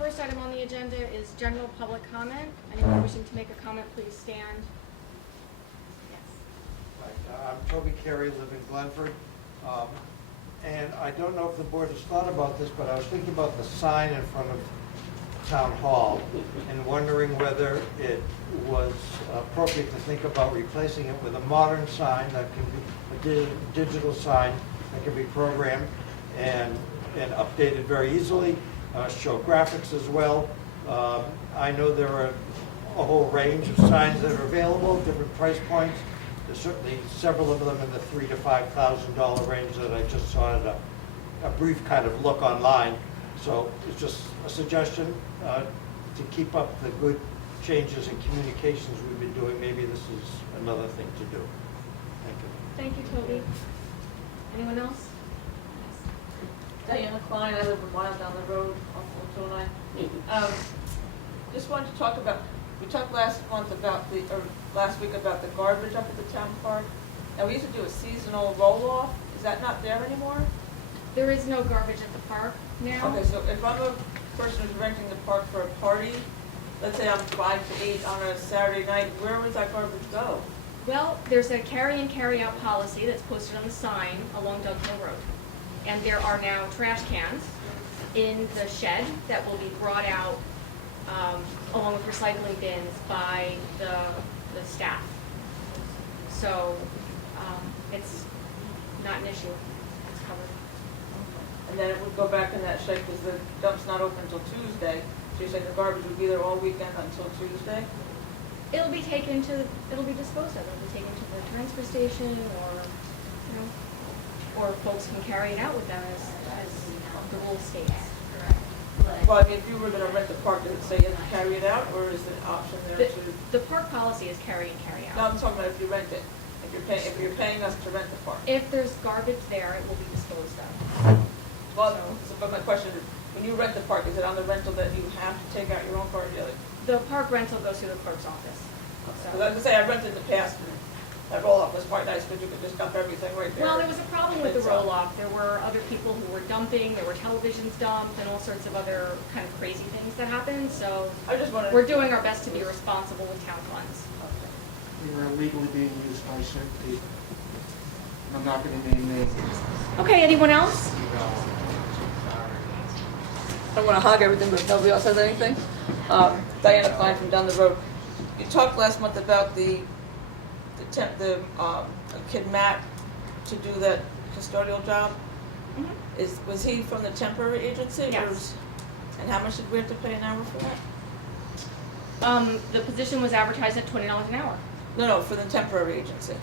first item on the agenda is general public comment. Anyone wishing to make a comment, please stand. Yes. I'm Toby Carey, live in Glenford. And I don't know if the board has thought about this, but I was thinking about the sign in front of Town Hall and wondering whether it was appropriate to think about replacing it with a modern sign that can be a digital sign that can be programmed and updated very easily, show graphics as well. I know there are a whole range of signs that are available, different price points. There's certainly several of them in the $3,000 to $5,000 range that I just saw in a brief kind of look online. So it's just a suggestion to keep up the good changes in communications we've been doing. Maybe this is another thing to do. Thank you. Thank you, Toby. Anyone else? Diana Klein, I live a mile down the road off 209. Just wanted to talk about, we talked last week about the garbage up at the town park. Now, we used to do a seasonal roll-off. Is that not there anymore? There is no garbage at the park now. Okay, so if I'm a person who's renting the park for a party, let's say I'm 5 to 8 on a Saturday night, where would that garbage go? Well, there's a carry-in, carry-out policy that's posted on the sign along Doug Hill Road. And there are now trash cans in the shed that will be brought out along with recycling bins by the staff. So it's not an issue. It's covered. And then it would go back in that shed because the dump's not open until Tuesday. So you're saying the garbage would be there all weekend until Tuesday? It'll be disposed of. It'll be taken to the transfer station, or folks can carry it out with them as the rule states. Well, I mean, if you were going to rent the park, does it say you have to carry it out, or is there an option there to? The park policy is carry in, carry out. No, I'm talking about if you rent it. If you're paying us to rent the park. If there's garbage there, it will be disposed of. Well, but my question is, when you rent the park, is it on the rental that you have to take out your own garbage? The park rental goes through the clerk's office. Because I was going to say, I rented in the past, and that roll-off was quite nice because you could just dump everything right there. Well, there was a problem with the roll-off. There were other people who were dumping, there were televisions dumped, and all sorts of other kind of crazy things that happened, so I just wanted we're doing our best to be responsible with town funds. We were illegally being used by certain people. I'm not going to name names. Okay, anyone else? I don't want to hog everything, but if nobody else has anything. Diana Klein from down the road. You talked last month about the kid Matt to do that custodial job. Mm-hmm. Was he from the temporary agency? Yes. And how much did we have to pay an hour for that? The position was advertised at $20 an hour. No, for the temporary agency.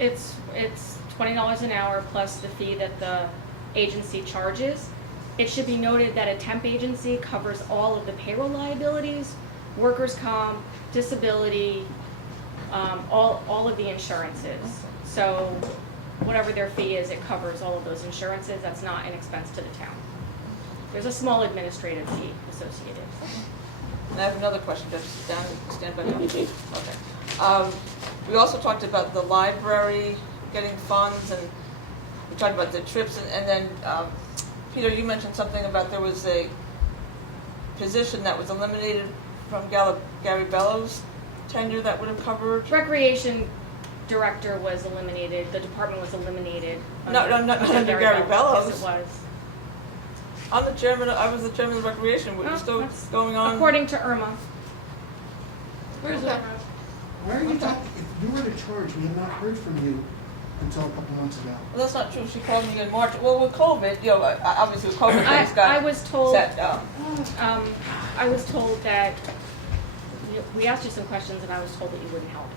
It's $20 an hour plus the fee that the agency charges. It should be noted that a temp agency covers all of the payroll liabilities, workers' comp, disability, all of the insurances. So whatever their fee is, it covers all of those insurances. That's not an expense to the town. There's a small administrative fee associated. And I have another question, just stand by down. Okay. We also talked about the library getting funds, and we talked about the trips, and then Peter, you mentioned something about there was a position that was eliminated from Gary Bellows' tenure that would have covered. Recreation director was eliminated. The department was eliminated. Not under Gary Bellows. Yes, it was. I'm the chairman. I was the chairman of the recreation. We're still That's going on. According to Irma. Where's that? Why are you talking? If you were to charge, we have not heard from you until a couple months ago. Well, that's not true. She called me in March. Well, with COVID, obviously with COVID, things got I was told. set down. I was told that we asked you some questions, and I was told that you wouldn't help.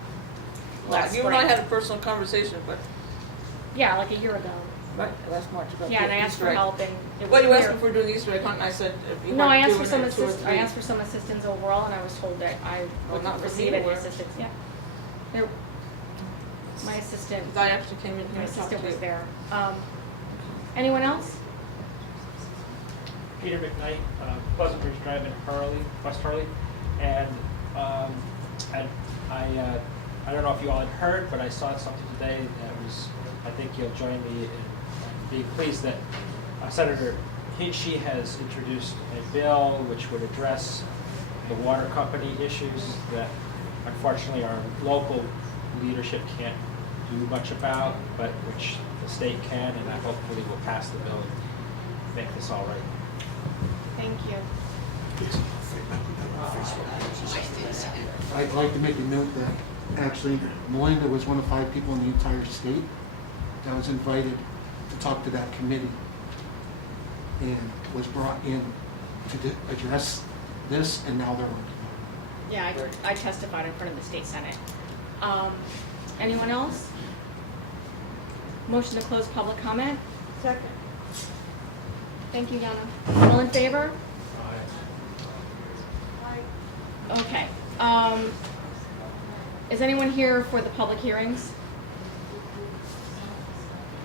Last You and I spring. had a personal conversation, but Yeah, like a year ago. right last March about Yeah, and I asked Easter for egg. help, and it was Well, you asked clear. me if we're doing the Easter egg hunt, and I said if you No, I weren't asked doing for some it, 2 or 3. I asked for some assistance overall, and I was told that I would not not from receive you, any or- assistance. Yeah, my assistant. I actually came in My here and talked assistant to was you. there. Anyone else? Peter McKnight, Pleasant Ridge Drive in Hurley, West Hurley, and I don't know if you all had heard, but I saw something today that was, I think you'll join me in being pleased that Senator She has introduced a bill which would address the water company issues that unfortunately our local leadership can't do much about, but which the state can, and that hopefully will pass the bill and make this all right. Thank you. I'd like to make a note that actually Melinda was one of 5 people in the entire state that was invited to talk to that committee and was brought in to address this, and now they're working on Yeah, I testified in front of the state senate. Anyone else? Motion to close public comment? Second. Thank you, Yana. All in favor? Okay. Is anyone here for the public hearings?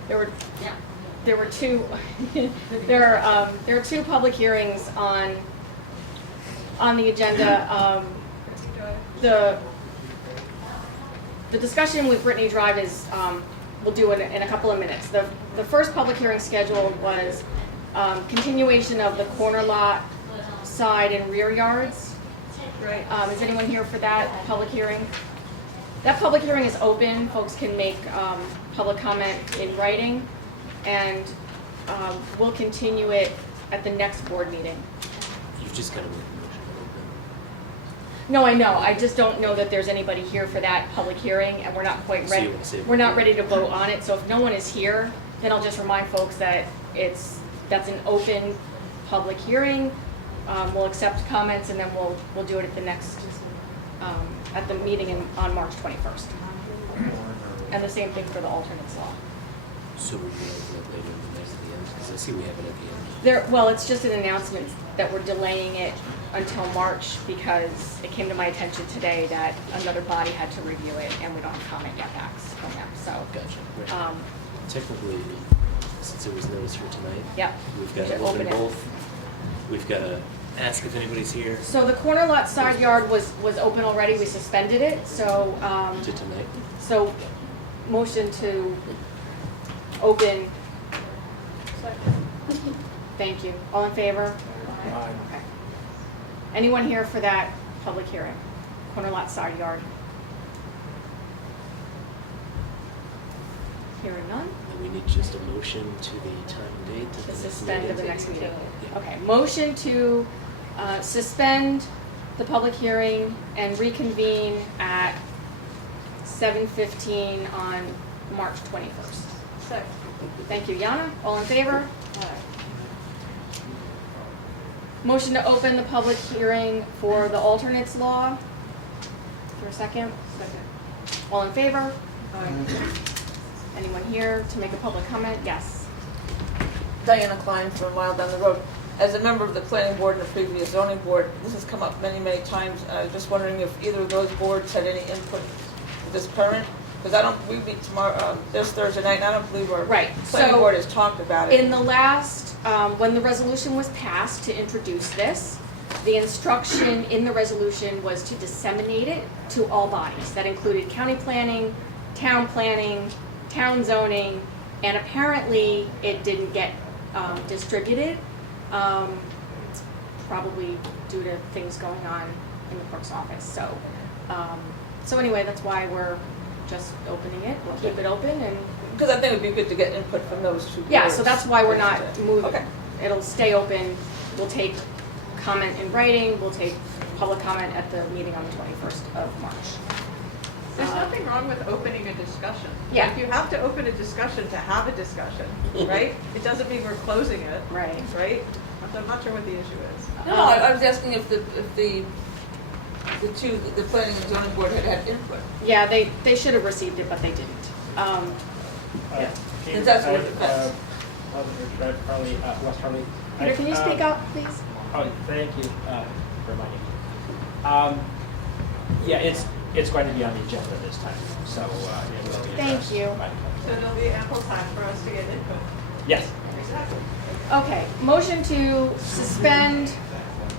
There were two. there are 2 public hearings on the agenda. The discussion with Brittany Drive is we'll do it in a couple of minutes. The first public hearing scheduled was continuation of the corner lot side and rear yards. Right. Is anyone here for that public hearing? That public hearing is open. Folks can make public comment in writing, and we'll continue it at the next board meeting. You've just got to make a motion to open. No, I know. I just don't know that there's anybody here for that public hearing, and we're not quite So you ready. wanna save We're not it? ready to vote on it. So if no one is here, then I'll just remind folks that that's an open public hearing. We'll accept comments, and then we'll do it at the next at the meeting on March 21st. And the same thing for the alternates law. So we're going to open it later in the night at the end? Because I see we have it at the end. Well, it's just an announcement that we're delaying it until March because it came to my attention today that another body had to review it, and we don't have comment yet back from them. So, Gotcha. Right. Technically, since it was noticed for tonight, yep. we've got We to should open it. both. We've got to ask if anybody's here So the corner lot side yard was open already. We suspended it. So to tonight. so motion to open. Thank you. All in favor? Okay. Anyone here for that public hearing? Corner lot side yard. Hearing none. And we need just a motion to the time and date. To suspend to the next meeting. Yeah. Okay, motion to suspend the public hearing and reconvene at 7:15 on March 21st. Second. Thank you, Yana. All in favor? Motion to open the public hearing for the alternates law. For a second? Second. All in favor? it. Anyone here to make a public comment? Yes. Diana Klein from a mile down the road. As a member of the planning board and the previous zoning board, this has come up many, many times. I was just wondering if either of those boards had any input with this current, because we meet tomorrow, this Thursday night, and I don't believe our Right, planning so board has talked about it. in the last, when the resolution was passed to introduce this, the instruction in the resolution was to disseminate it to all bodies. That included county planning, town zoning, and apparently it didn't get distributed, probably due to things going on in the clerk's office. So anyway, that's why we're just opening it. We'll keep it open and, Because I think it'd be good to get input from those two boards. yeah, so that's why we're not moving. Okay. It'll stay open. We'll take comment in writing. We'll take public comment at the meeting on the 21st of March. There's nothing wrong with opening a discussion. Yeah. If you have to open a discussion to have a discussion, right? It doesn't mean we're closing it, Right. right? I'm not sure what the issue is. No, I was asking if the planning and zoning board had input. Yeah, they should have received it, but they didn't. Yeah. Peter, That's what it depends. Hurley, West Hurley. Peter, can you speak up, please? Oh, thank you for reminding me. Yeah, it's going to be on the agenda this time, so it will be Thank addressed you. by the So there'll be ample time for us to get input. Yes. Exactly. Okay, motion to suspend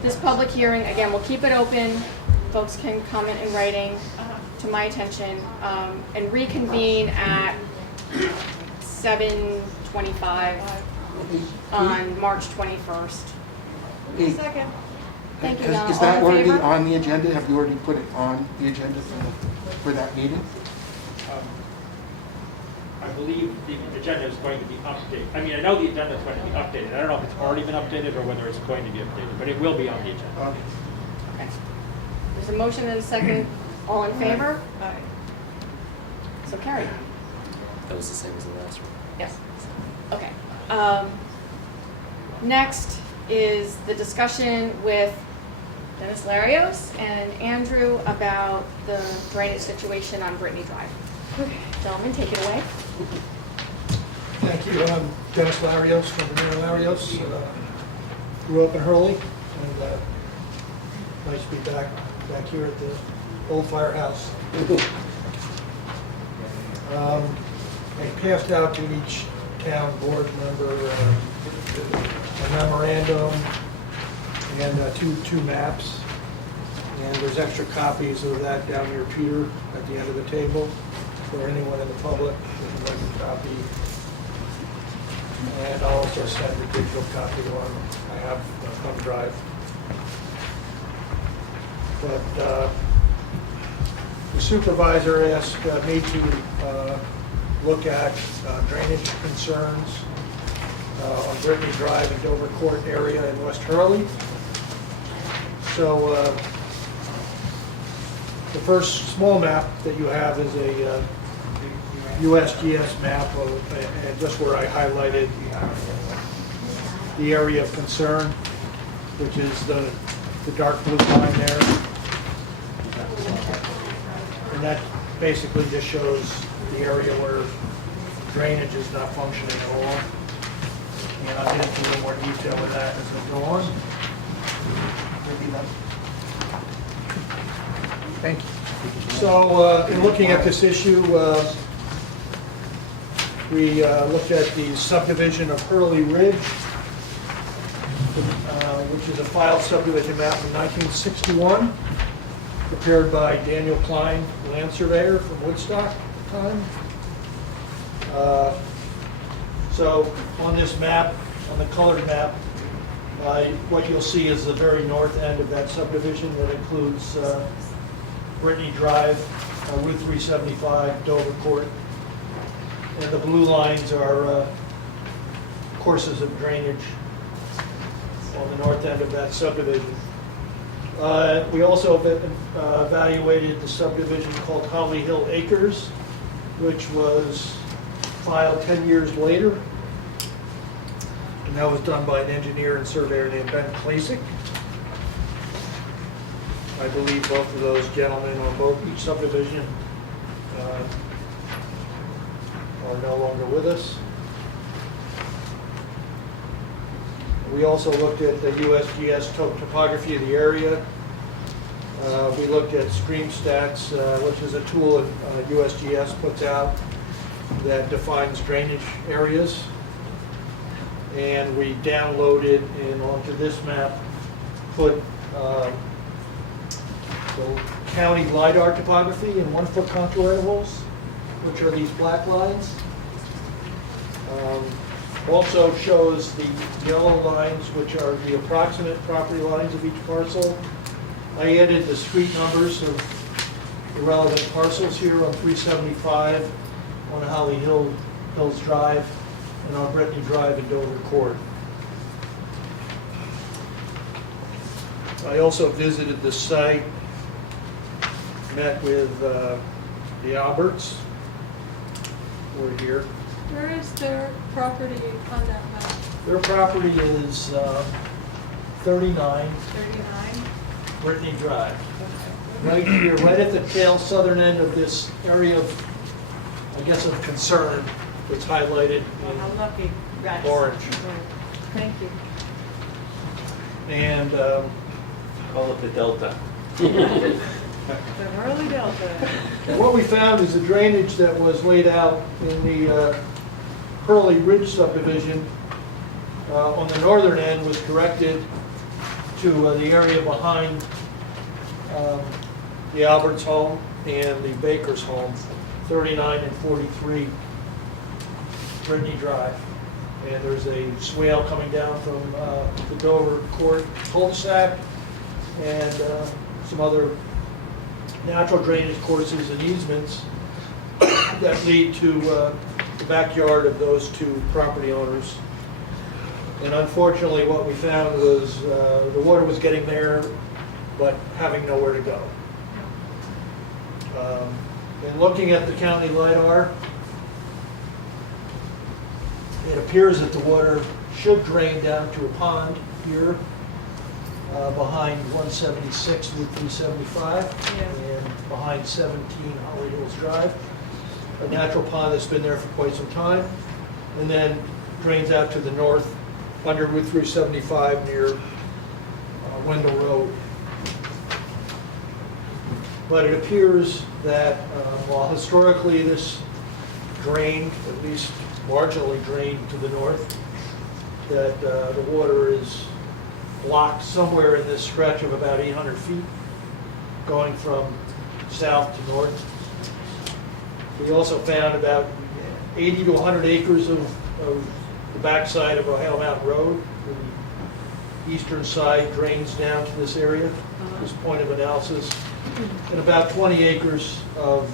this public hearing. Again, we'll keep it open. Folks can comment in writing to my attention, and reconvene at 7:25 on March 21st. Second. Thank you, Is Donna. that All in already favor? on the agenda? Have you already put it on the agenda for that meeting? I believe the agenda is going to be updated. I mean, I know the agenda is going to be updated. I don't know if it's already been updated or whether it's going to be updated, but it will be on the agenda. Okay. Okay. There's a motion and a second. All in favor? Aye. So carried. That was the same as the last one. Yes. Okay. Next is the discussion with Dennis Larios and Andrew about the drainage situation on Brittany Drive. Gentlemen, take it away. Thank you. I'm Dennis Larios from Brittany Larios. Grew up in Hurley, and nice to be back here at the old firehouse. I passed out to each town board member a memorandum and two maps. And there's extra copies of that down near Peter at the end of the table for anyone in the public that would like a copy. And I'll also send a digital copy on I have thumb drive. But the supervisor asked me to look at drainage concerns on Brittany Drive and Dover Court area in West Hurley. So the first small map that you have is a USGS map and just where I highlighted the area of concern, which is the dark blue line there. And that basically just shows the area where drainage is not functioning at all. And I'll get into a little more detail with that as we go on. Thank you. So in looking at this issue, we looked at the subdivision of Hurley Ridge, which is a filed subdivision map from 1961, prepared by Daniel Klein, land surveyor from Woodstock at the time. So on this map, on the colored map, what you'll see is the very north end of that subdivision that includes Brittany Drive, Route 375, Dover Court. And the blue lines are courses of drainage on the north end of that subdivision. We also evaluated the subdivision called Holly Hill Acres, which was filed 10 years later. And that was done by an engineer and surveyor named Ben Klasick. I believe both of those gentlemen on each subdivision are no longer with us. We also looked at the USGS topography of the area. We looked at Stream Stats, which is a tool that USGS puts out that defines drainage areas. And we downloaded and onto this map put the county LiDAR topography in 1 foot contour intervals, which are these black lines. Also shows the yellow lines, which are the approximate property lines of each parcel. I added the street numbers of the relevant parcels here on 375, on Holly Hills Drive, and on Brittany Drive and Dover Court. I also visited the site, met with the Alberts, who are here. Where is their property on that map? Their property is 39 39? Brittany Drive. Right here, right at the tail southern end of this area of, I guess, of concern that's highlighted Well, how lucky. in orange. Thank you. And Call it the Delta. The Hurley Delta. what we found is the drainage that was laid out in the Hurley Ridge subdivision on the northern end was directed to the area behind the Alberts home and the Baker's home, 39 and 43 Brittany Drive. and there's a swale coming down from the Dover Court cul-de-sac, and some other natural drainage courses and easements that lead to the backyard of those two property owners. And unfortunately, what we found was the water was getting there, but having nowhere to go. And looking at the county LiDAR, it appears that the water should drain down to a pond here behind 176 Route 375 and behind 17 Holly Hills Drive. A natural pond that's been there for quite some time, and then drains out to the north under Route 375 near Wendell Road. But it appears that while historically this drained, at least marginally drained to the north, that the water is blocked somewhere in this stretch of about 800 feet, going from south to north. We also found about 80 to 100 acres of the backside of Ohio Mountain Road. The eastern side drains down to this area, this point of analysis. And about 20 acres of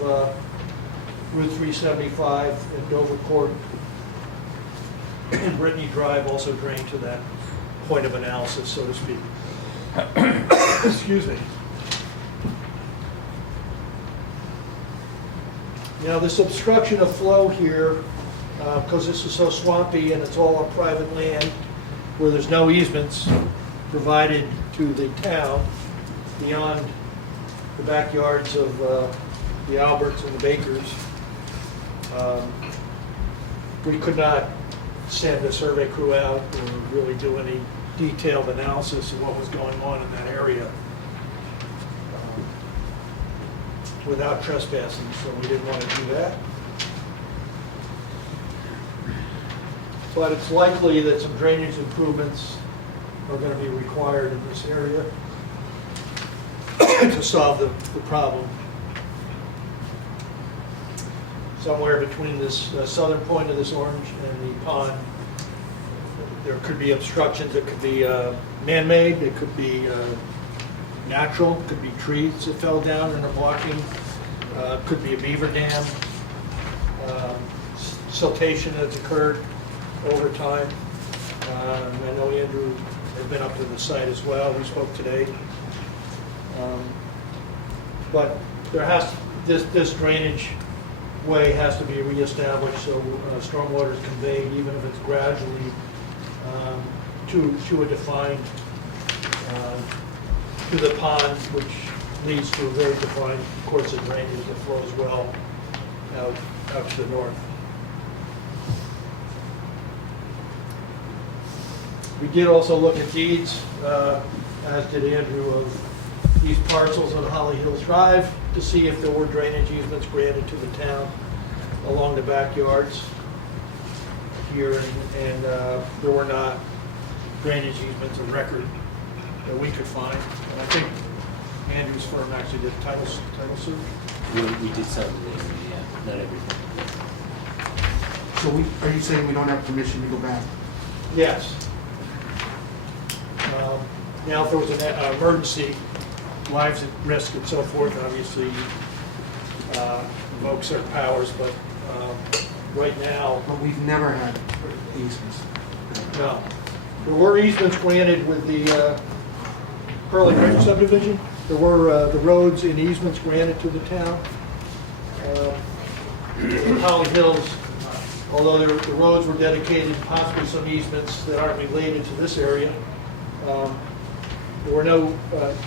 Route 375 and Dover Court and Brittany Drive also drain to that point of analysis, so to speak. Excuse me. Now, this obstruction of flow here, because this is so swampy and it's all on private land where there's no easements provided to the town beyond the backyards of the Alberts and the Bakers, we could not send a survey crew out or really do any detailed analysis of what was going on in that area without trespassing, so we didn't want to do that. But it's likely that some drainage improvements are going to be required in this area to solve the problem. Somewhere between this southern point of this orange and the pond, there could be obstructions. It could be man-made, it could be natural, it could be trees that fell down and are blocking, could be a beaver dam, siltation that's occurred over time. I know Andrew had been up to the site as well. We spoke today. But there has this drainage way has to be reestablished, so stormwater is conveyed, even if it's gradually to a defined to the pond, which leads to a very defined course of drainage that flows well out to the north. We did also look at deeds, as did Andrew, of these parcels on Holly Hills Drive to see if there were drainage easements granted to the town along the backyards here, and there were not drainage easements of record that we could find. And I think Andrew's firm actually did title suit. We did some, yeah, not everything. So are you saying we don't have permission to go back? Yes. Now, if there was an emergency, lives at risk and so forth, obviously invoke certain powers, but right now, But we've never had easements. no. There were easements granted with the Hurley subdivision. There were the roads and easements granted to the town. In Holly Hills, although the roads were dedicated, possibly some easements that aren't related to this area, there were no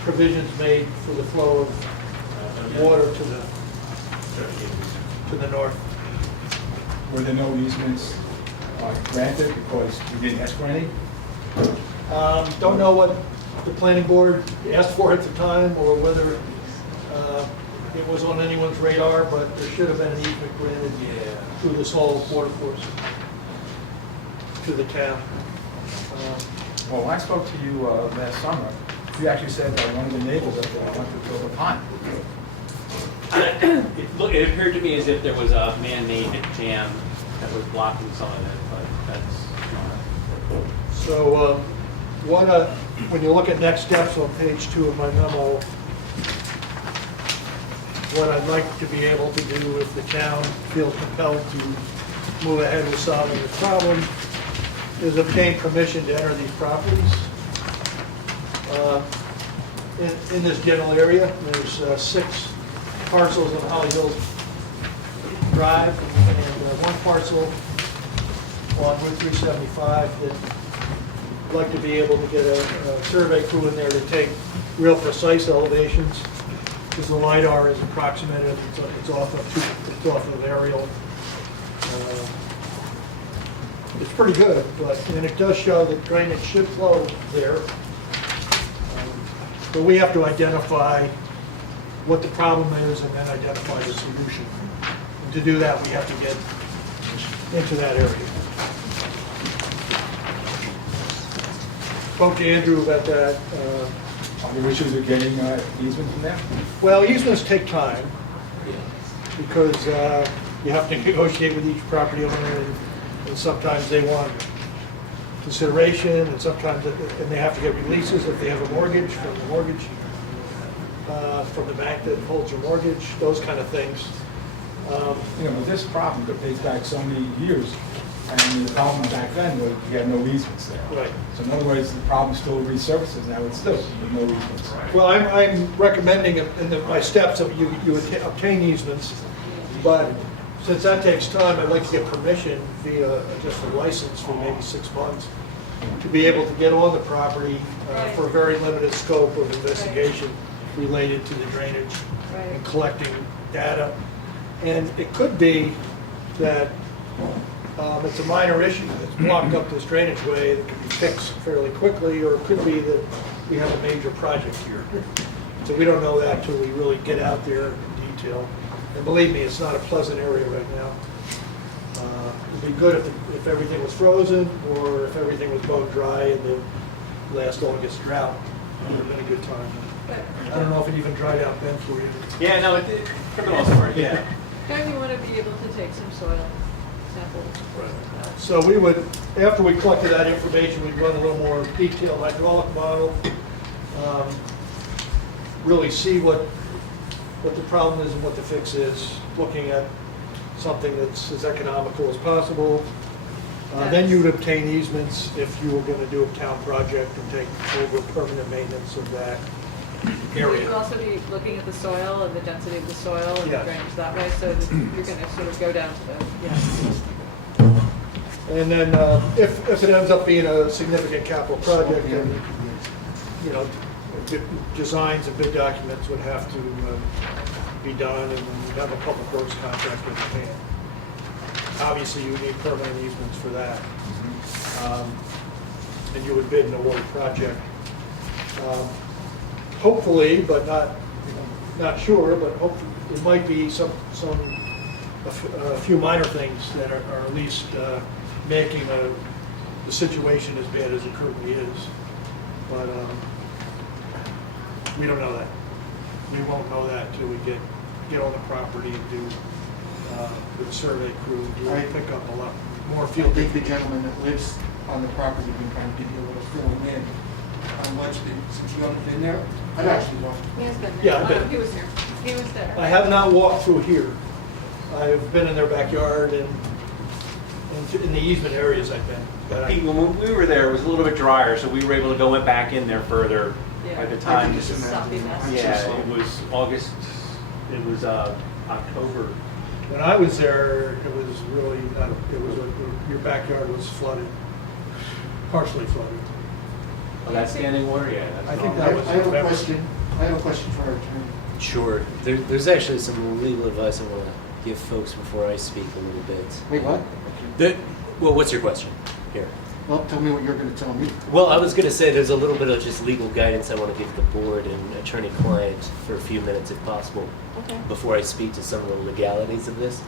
provisions made for the flow of water to the north. Were there no easements granted because we didn't ask for any? Don't know what the planning board asked for at the time, or whether it was on anyone's radar, but there should have been an easement granted through this whole water course to the town. Well, when I spoke to you last summer, you actually said that one of the neighbors up there wanted to build a pond. It appeared to me as if there was a man-made jam that was blocking some of it, but that's So, when you look at next steps on page 2 of my memo, what I'd like to be able to do if the town feels compelled to move ahead with solving the problem is obtain permission to enter these properties. In this general area, there's 6 parcels on Holly Hills Drive and 1 parcel on Route 375 that I'd like to be able to get a survey crew in there to take real precise elevations, because the LiDAR is approximated, it's off of aerial. It's pretty good, and it does show that drainage should flow there. But we have to identify what the problem is and then identify the solution. And to do that, we have to get into that area. Spoke to Andrew about that. Are there issues with getting easement from there? Well, easements take time because you have to negotiate with each property owner, and sometimes they want consideration, and sometimes and they have to get releases if they have a mortgage from the mortgage, from the bank that holds your mortgage, those kind of things. You know, with this problem that dates back so many years, and the problem back then was you had no easements there. Right. So in other words, the problem still resurfaces now, it's still with no easements. Well, I'm recommending in my steps that you obtain easements, but since that takes time, I'd like to get permission via just a license for maybe 6 months to be able to get on the property for a very limited scope of investigation related to the drainage and collecting data. And it could be that it's a minor issue that's blocked up this drainage way that can be fixed fairly quickly, or it could be that we have a major project here. So we don't know that until we really get out there in detail. And believe me, it's not a pleasant area right now. It'd be good if everything was frozen, or if everything was bone dry in the last August drought. It would have been a good time. I don't know if it even dried out then for you. Yeah, no, for the most part, yeah. Don't you want to be able to take some soil samples? So we would, after we collected that information, we'd run a little more detailed hydraulic model, really see what the problem is and what the fix is, looking at something that's as economical as possible. Then you would obtain easements if you were going to do a town project and take over permanent maintenance of that area. You'd also be looking at the soil and the density of the soil and the Yes. drainage that way, so that you're going to sort of go down to the, And then if it ends up being a significant capital project, then, you know, designs and bid documents would have to be done, and we'd have a public works contractor to pay it. Obviously, you would need permanent easements for that. And you would bid an award project. Hopefully, but not sure, but hopefully, it might be a few minor things that are at least making the situation as bad as it currently is. But we don't know that. We won't know that until we get on the property and do with the survey crew, really pick up a lot more I field. think the gentleman that lives on the property can kind of give you a little filling in on what's been, since you haven't been there. I'd actually love to. He has been there. Yeah, I've been. He was here. He was there. I have not walked through here. I've been in their backyard and in the easement areas I've been. But Pete, when we were there, it was a little bit drier, so we were able to go back in there further by the time. I can just Sloppy imagine. mess. I'm so Yeah, sorry. it was August, it was October. when I was there, it was really not, your backyard was flooded, partially flooded. Oh, that's standing water, yeah. That's I think all. that was- I have a question. I have a question for our attorney. Sure. There's actually some legal advice I want to give folks before I speak a little bit. Wait, what? Well, what's your question? Here. Well, tell me what you're going to tell me. Well, I was going to say there's a little bit of just legal guidance I want to give the board and attorney-client for a few minutes, if possible, Okay. before I speak to some of the legalities of this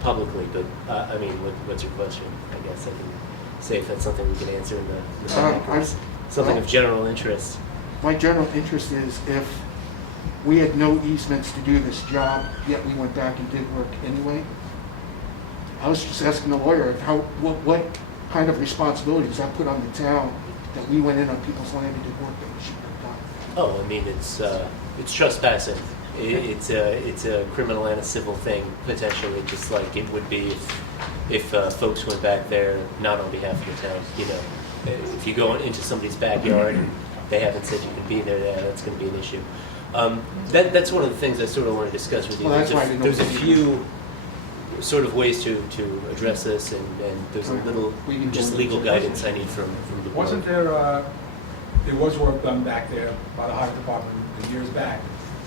publicly. But I mean, what's your question? I guess I can say if that's something we can answer in the speakers. Something of general interest. My general interest is if we had no easements to do this job, yet we went back and did work anyway. I was just asking the lawyer, kind of responsibilities I put on the town that we went in on people's land and did work that we shouldn't have done. Oh, I mean, it's trespassing. It's a criminal and a civil thing, potentially, just like it would be if folks went back there not on behalf of the town. You know, if you go into somebody's backyard and they haven't said you can be there, yeah, that's going to be an issue. That's one of the things I sort of want to discuss with you. Well, that's why I didn't know There's a what you few sort of ways to address this, and there's a little We can go just into legal it. guidance I need from the board. Wasn't there was work done back there by the highway department years back,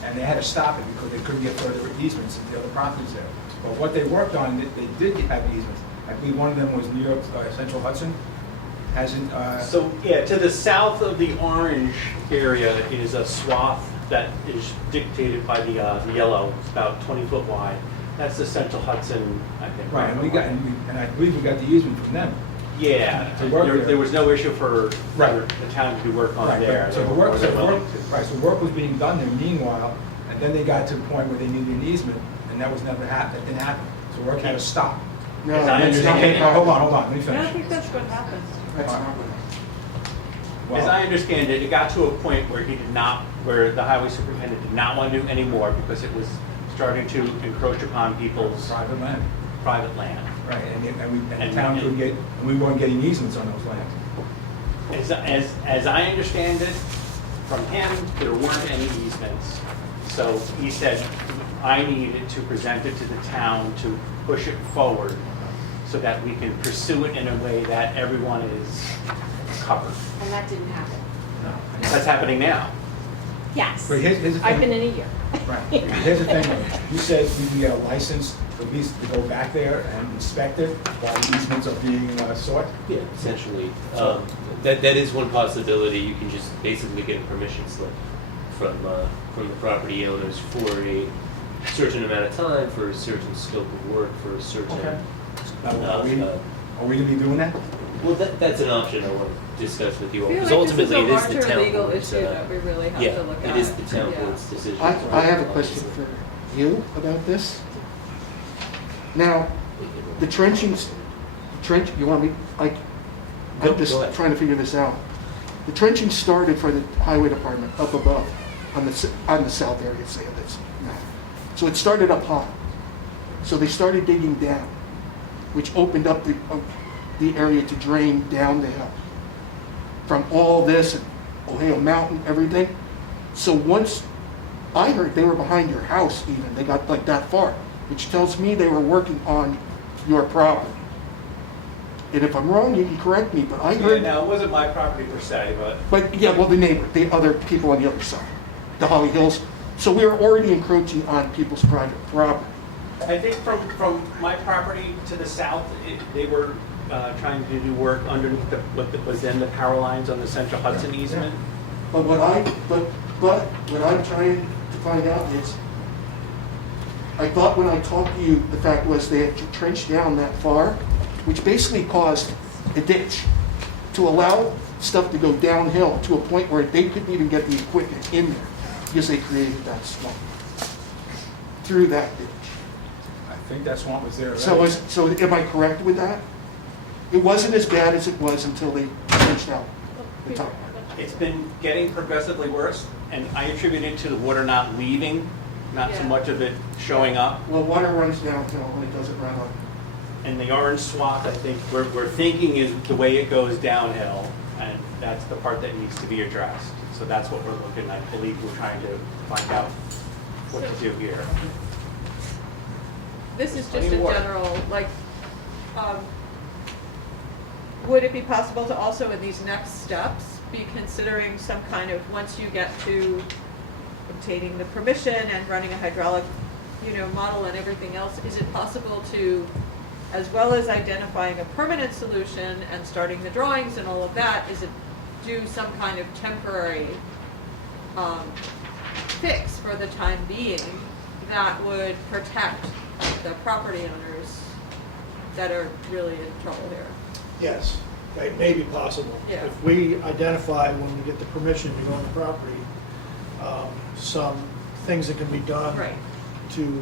and they had to stop it because they couldn't get further easements into the other properties there. But what they worked on, they did have easements. I believe one of them was New York Central Hudson. Hasn't, So, yeah, to the south of the orange area is a swath that is dictated by the yellow. It's about 20 foot wide. That's the Central Hudson, I think. right, and I believe we got the easement from them. Yeah, To work there. there was no issue for Right. the town to do work on Right, there. but- so They the were work, more than willing to. right, so work was being done there meanwhile, and then they got to the point where they needed an easement, and that was never happened, that didn't happen. So work had to stop. No, As I that's not understand what it- Hold happened. on, let me I finish. don't think that's what happened. That's not what happened. As I understand it, it got to a point where where the highway superintendent did not want to do any more because it was starting to encroach upon people's Private land, private land. right, and And- the town couldn't get, and we weren't getting easements on those lands. As I understand it, from him, there weren't any easements. So he said, I needed to present it to the town to push it forward so that we can pursue it in a way that everyone is covered. And that didn't happen. That's happening now. Yes. But here's the I've thing. been in a year. Right, here's the thing, you said we can get a license to go back there and inspect it while the easements are being sought? Yeah, essentially. That is one possibility. You can just basically get a permission slip from the property owners for a certain amount of time, for a certain scope of work, for a certain. Okay. Now, are we gonna be doing that? Well, that's an option I want to discuss with you all, I feel because like this is ultimately a it is the larger town legal board's, issue that we really have yeah, to look at. it is the town Yeah. board's decision. I have a question for you about this. Now, the you want me, Go I'm just ahead. trying to figure this out. The trenching started for the highway department up above, on the south area, say this. So it started up high. So they started digging down, which opened up the area to drain down the hill. From all this, and Ohio Mountain, everything. So once, I heard they were behind your house even, they got like that far, which tells me they were working on your property. And if I'm wrong, you can correct me, but I Yeah, heard, now, it wasn't my property per se, but but yeah, well, the neighbor, the other people on the other side, the Holly Hills. So we were already encroaching on people's private property. I think from my property to the south, they were trying to do work underneath what was then the power lines on the Central Hudson easement. But what I'm trying to find out is, I thought when I talked to you, the fact was they had trenched down that far, which basically caused a ditch to allow stuff to go downhill to a point where they couldn't even get the equipment in there because they created that swamp through that ditch. I think that swamp was there So am I correct with that? It wasn't as bad as it was until they trenched out the top. It's been getting progressively worse, and I attribute it to the water not leaving, not so Yeah. much of it showing up. Well, water runs downhill when it doesn't run up. And the orange swath, I think, we're thinking is the way it goes downhill, and that's the part that needs to be addressed. So that's what we're looking at. I believe we're trying to find out what to do here. This is Plenty just a of water. general, like, would it be possible to also in these next steps be considering some kind of, once you get to obtaining the permission and running a hydraulic, model and everything else, is it possible to, as well as identifying a permanent solution and starting the drawings and all of that, is it do some kind of temporary fix for the time being that would protect the property owners that are really in trouble here? Yes, it may be possible. Yeah. If we identify when we get the permission to go on the property, some things that can be done Right. to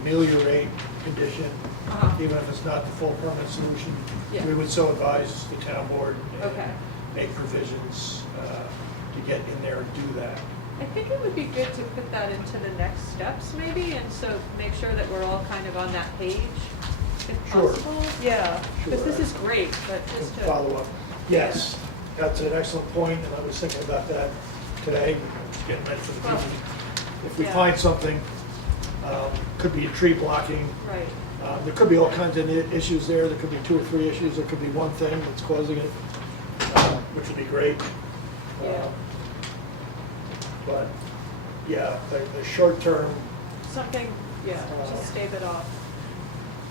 ameliorate condition, Uh-huh. even if it's not the full permanent solution. Yeah. We would so advise the town board and Okay. make provisions to get in there and do that. I think it would be good to put that into the next steps maybe, and so make sure that we're all kind of on that page, if Sure. possible. Yeah, because Sure. this is great, but just to. Follow up. Yes, that's an excellent point, and I was thinking about that today, just getting ready for the Well, meeting. If we yeah. find something, could be a tree blocking, Right, there could be all kinds of issues there, there could be 2 or 3 issues, there could be one thing that's causing it, which would be great. Yeah. But, yeah, the short-term something, yeah, to stave it off.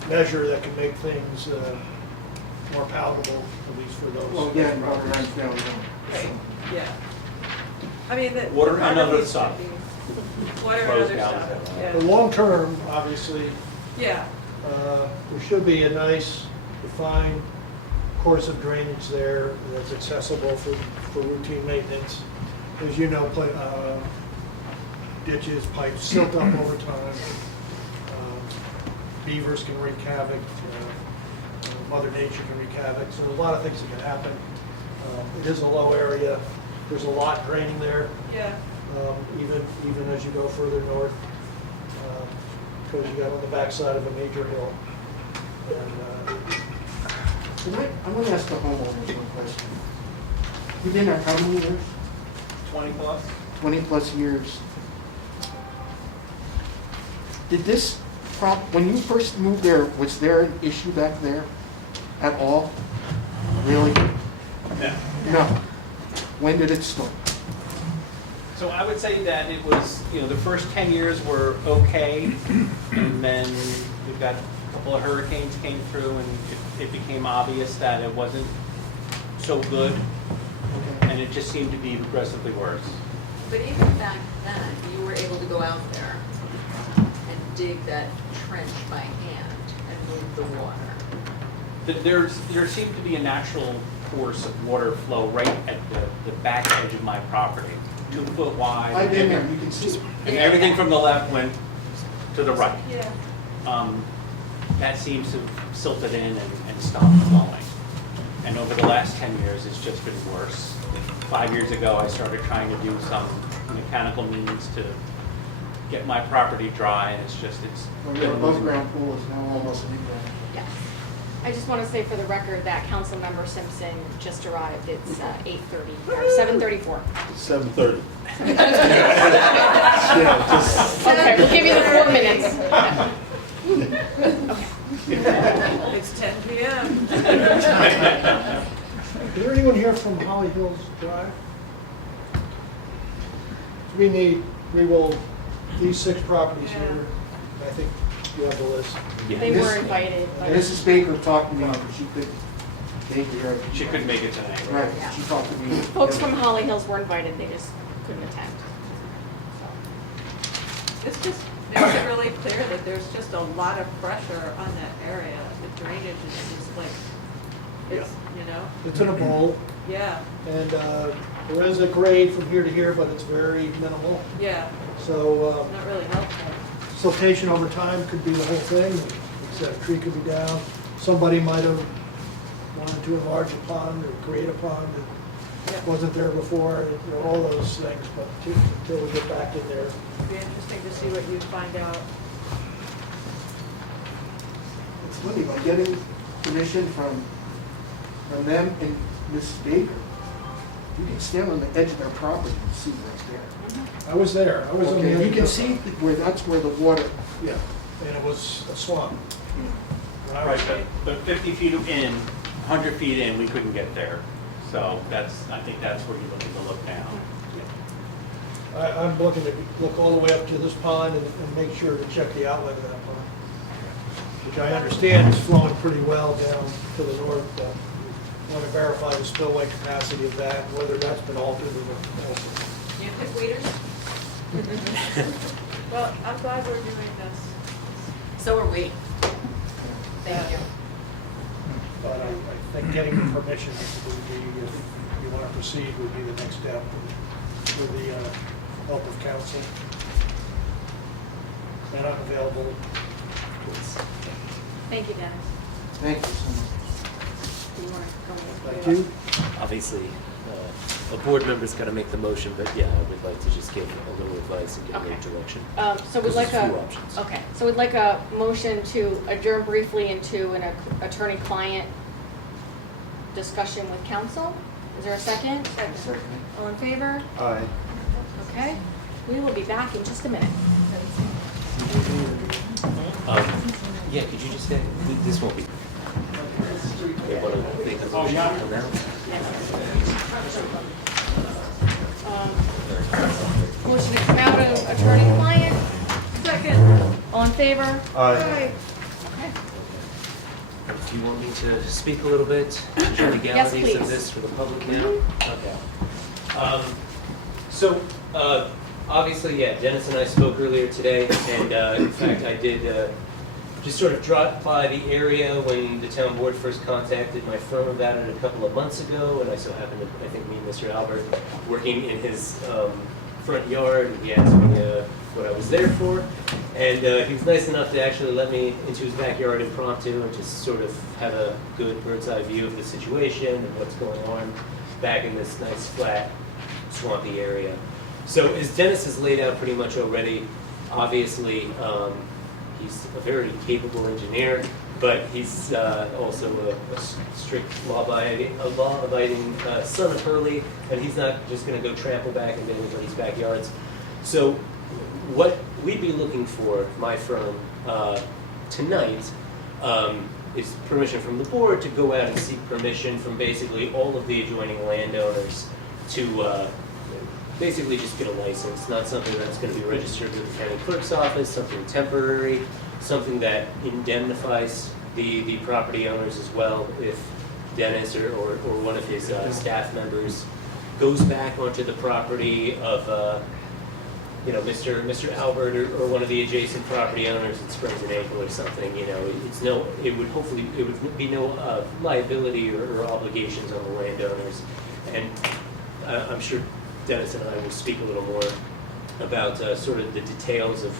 measure that can make things more palatable, at least for those. Well, yeah, and water runs down. Right, yeah. I mean, the. Water and other topography stuff. should be- Water and Flows other down stuff, there. The yeah. long-term, obviously, Yeah, there should be a nice defined course of drainage there that's accessible for routine maintenance. As you know, ditches, pipes silt up over time. Beavers can wreak havoc, Mother Nature can wreak havoc, so there's a lot of things that can happen. It is a low area, there's a lot draining there, yeah, even as you go further north, because you got on the backside of a major hill. And, I'm gonna ask the homeowners one question. You've been there how many years? 20 plus? 20-plus years. Did this when you first moved there, was there an issue back there at all? Really? No. No. When did it start? So I would say that it was, the first 10 years were okay, and then we've got a couple of hurricanes came through, and it became obvious that it wasn't so good, and it just seemed to be progressively worse. But even back then, you were able to go out there and dig that trench by hand and move the water. There seemed to be a natural course of water flow right at the back edge of my property, 2 foot wide. I've been there, you can see. And everything from the left went to the right. yeah. That seems to have silted in and stopped flowing. And over the last 10 years, it's just been worse. 5 years ago, I started trying to do some mechanical means to get my property dry, and it's Well, your above-ground pool is now almost an in-ground. Yes. I just want to say for the record that Councilmember Simpson just arrived. It's 8:30, or 7:34. 7:30. Okay, we'll give you the 4 minutes. It's 10 PM. Is there anyone here from Holly Hills Drive? We will, these 6 properties Yeah. here, I think you have the list. They were invited, but Mrs. Baker talked to me, but she couldn't make it. She couldn't make it tonight. Right, she talked to me. folks from Holly Hills were invited, they just couldn't attend. This just makes it really clear that there's just a lot of pressure on that area. The drainage is just like, it's, It's in a bowl, yeah, and there is a grade from here to here, but it's very minimal. yeah, So not really helpful. siltation over time could be the whole thing. Except a tree could be down. Somebody might have wanted to enlarge a pond or create a pond Yeah. that wasn't there before, all those things, but until we get back in there. It'd be interesting to see what you'd find out. It's funny, by getting permission from them and Mrs. Baker, you can stand on the edge of their property and see right there. I was there. I was on the Okay, other you can side. see where, that's where the water, Yeah, and it was a swamp. When I was Right, but 50 feet in, 100 feet in, we couldn't get there. So I think that's where you're looking to look now. I'm looking to look all the way up to this pond and make sure to check the outlet of that pond, which I understand is flowing pretty well down to the north. Want to verify the spillway capacity of that, whether that's been altered or not. You pick waiters? Well, I'm glad we're doing this. So are we. Thank you. But I think getting the permission would be, if you want to proceed, would be the next step with the help of council. And I'm available please. Thank you, Dennis. Thank you so much. Do you want to go with Thank you. Obviously, a board member's got to make the motion, but yeah, I would like to just give a little advice and give a little Okay. direction. So we'd like There's a, few options. okay, so we'd like a motion to adjourn briefly into an attorney-client discussion with counsel. Is there a second? Second. All in favor? Aye. Okay. We will be back in just a minute. Yeah, could you just say, this won't be. Yeah, want to make a motion for now? Motion to come out of attorney-client. Second. All in favor? Aye. Okay. Do you want me to speak a little bit to the legalities please. of this for the public now? Okay. So, obviously, yeah, Dennis and I spoke earlier today, and in fact, I did just sort of drop by the area when the town board first contacted my firm about it a couple of months ago, and I so happened to, I think, meet Mr. Albert working in his front yard, and he asked me what I was there for, and he was nice enough to actually let me into his backyard impromptu and just sort of have a good bird's eye view of the situation and what's going on back in this nice flat swampy area. So as Dennis has laid out pretty much already, obviously he's a very capable engineer, but he's also a strict law-abiding son of Hurley, and he's not just going to go trample back into anybody's backyards. So what we'd be looking for, my firm, tonight, is permission from the board to go out and seek permission from basically all of the adjoining landowners to basically just get a license, not something that's going to be registered with the county clerk's office, something temporary, something that indemnifies the property owners as well if Dennis or one of his staff members goes back onto the property of Mr. Albert or one of the adjacent property owners and sprains an ankle or something. It would be no liability or obligations on the landowners, and I'm sure Dennis and I will speak a little more about sort of the details of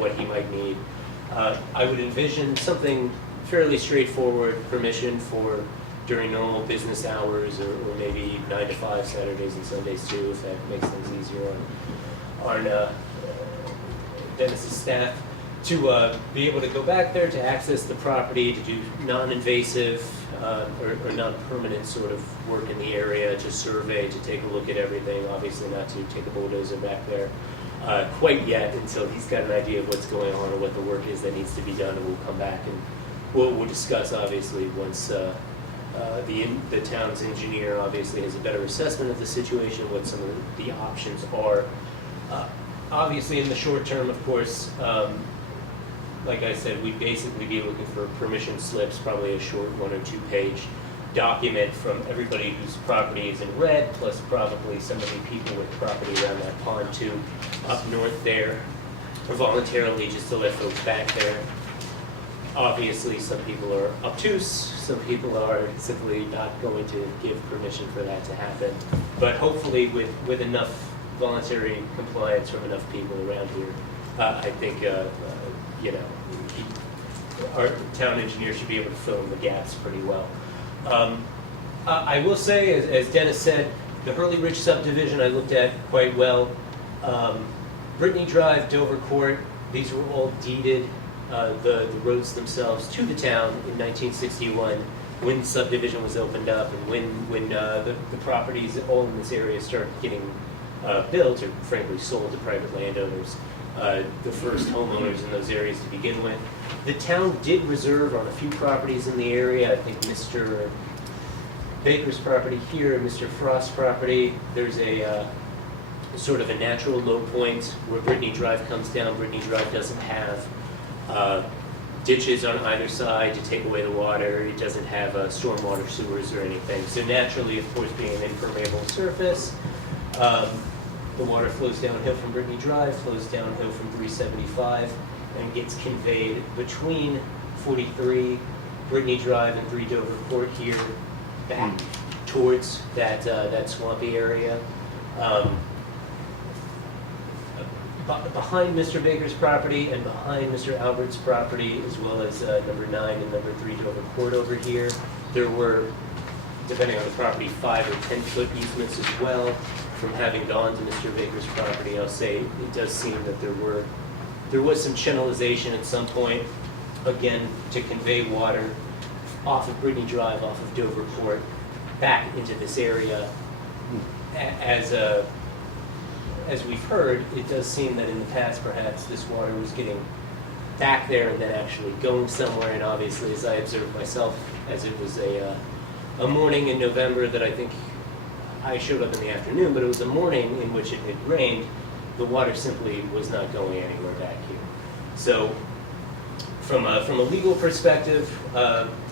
what he might need. I would envision something fairly straightforward, permission for during normal business hours or maybe 9 to 5 Saturdays and Sundays too, if that makes things easier on Dennis's staff, to be able to go back there, to access the property, to do non-invasive or non-permanent sort of work in the area, to survey, to take a look at everything, obviously not to take a bulldozer back there quite yet until he's got an idea of what's going on or what the work is that needs to be done, and we'll come back and we'll discuss obviously once the town's engineer obviously has a better assessment of the situation, what some of the options are. Obviously in the short term, of course, like I said, we'd basically be looking for permission slips, probably a short 1 or 2 page document from everybody whose property is in red, plus probably some of the people with property around that pond too, up north there, or voluntarily just to let folks back there. Obviously, some people are obtuse, some people are simply not going to give permission for that to happen. But hopefully with enough voluntary compliance from enough people around here, I think our town engineer should be able to fill in the gaps pretty well. I will say, as Dennis said, the Hurley Ridge subdivision I looked at quite well. Brittany Drive, Dover Court, these were all deeded, the roads themselves, to the town in 1961 when the subdivision was opened up and when the properties all in this area started getting built or frankly sold to private landowners, the first homeowners in those areas to begin with. The town did reserve on a few properties in the area. I think Mr. Baker's property here, Mr. Frost's property, there's a sort of a natural low point where Brittany Drive comes down. Brittany Drive doesn't have ditches on either side to take away the water. It doesn't have stormwater sewers or anything. So naturally, of course, being an impermeable surface, the water flows downhill from Brittany Drive, flows downhill from 375, and gets conveyed between 43 Brittany Drive and 3 Dover Court here, back towards that swampy area. behind Mr. Baker's property and behind Mr. Albert's property, as well as number 9 and number 3 Dover Court over here, there were, depending on the property, 5 or 10-foot easements as well. From having gone to Mr. Baker's property, I'll say it does seem that there was some channelization at some point, again, to convey water off of Brittany Drive, off of Dover Court, back into this area. As we've heard, it does seem that in the past, perhaps this water was getting back there and then actually going somewhere. And obviously, as I observed myself, as it was a morning in November that I think I showed up in the afternoon, but it was a morning in which it had rained, the water simply was not going anywhere back here. So from a legal perspective,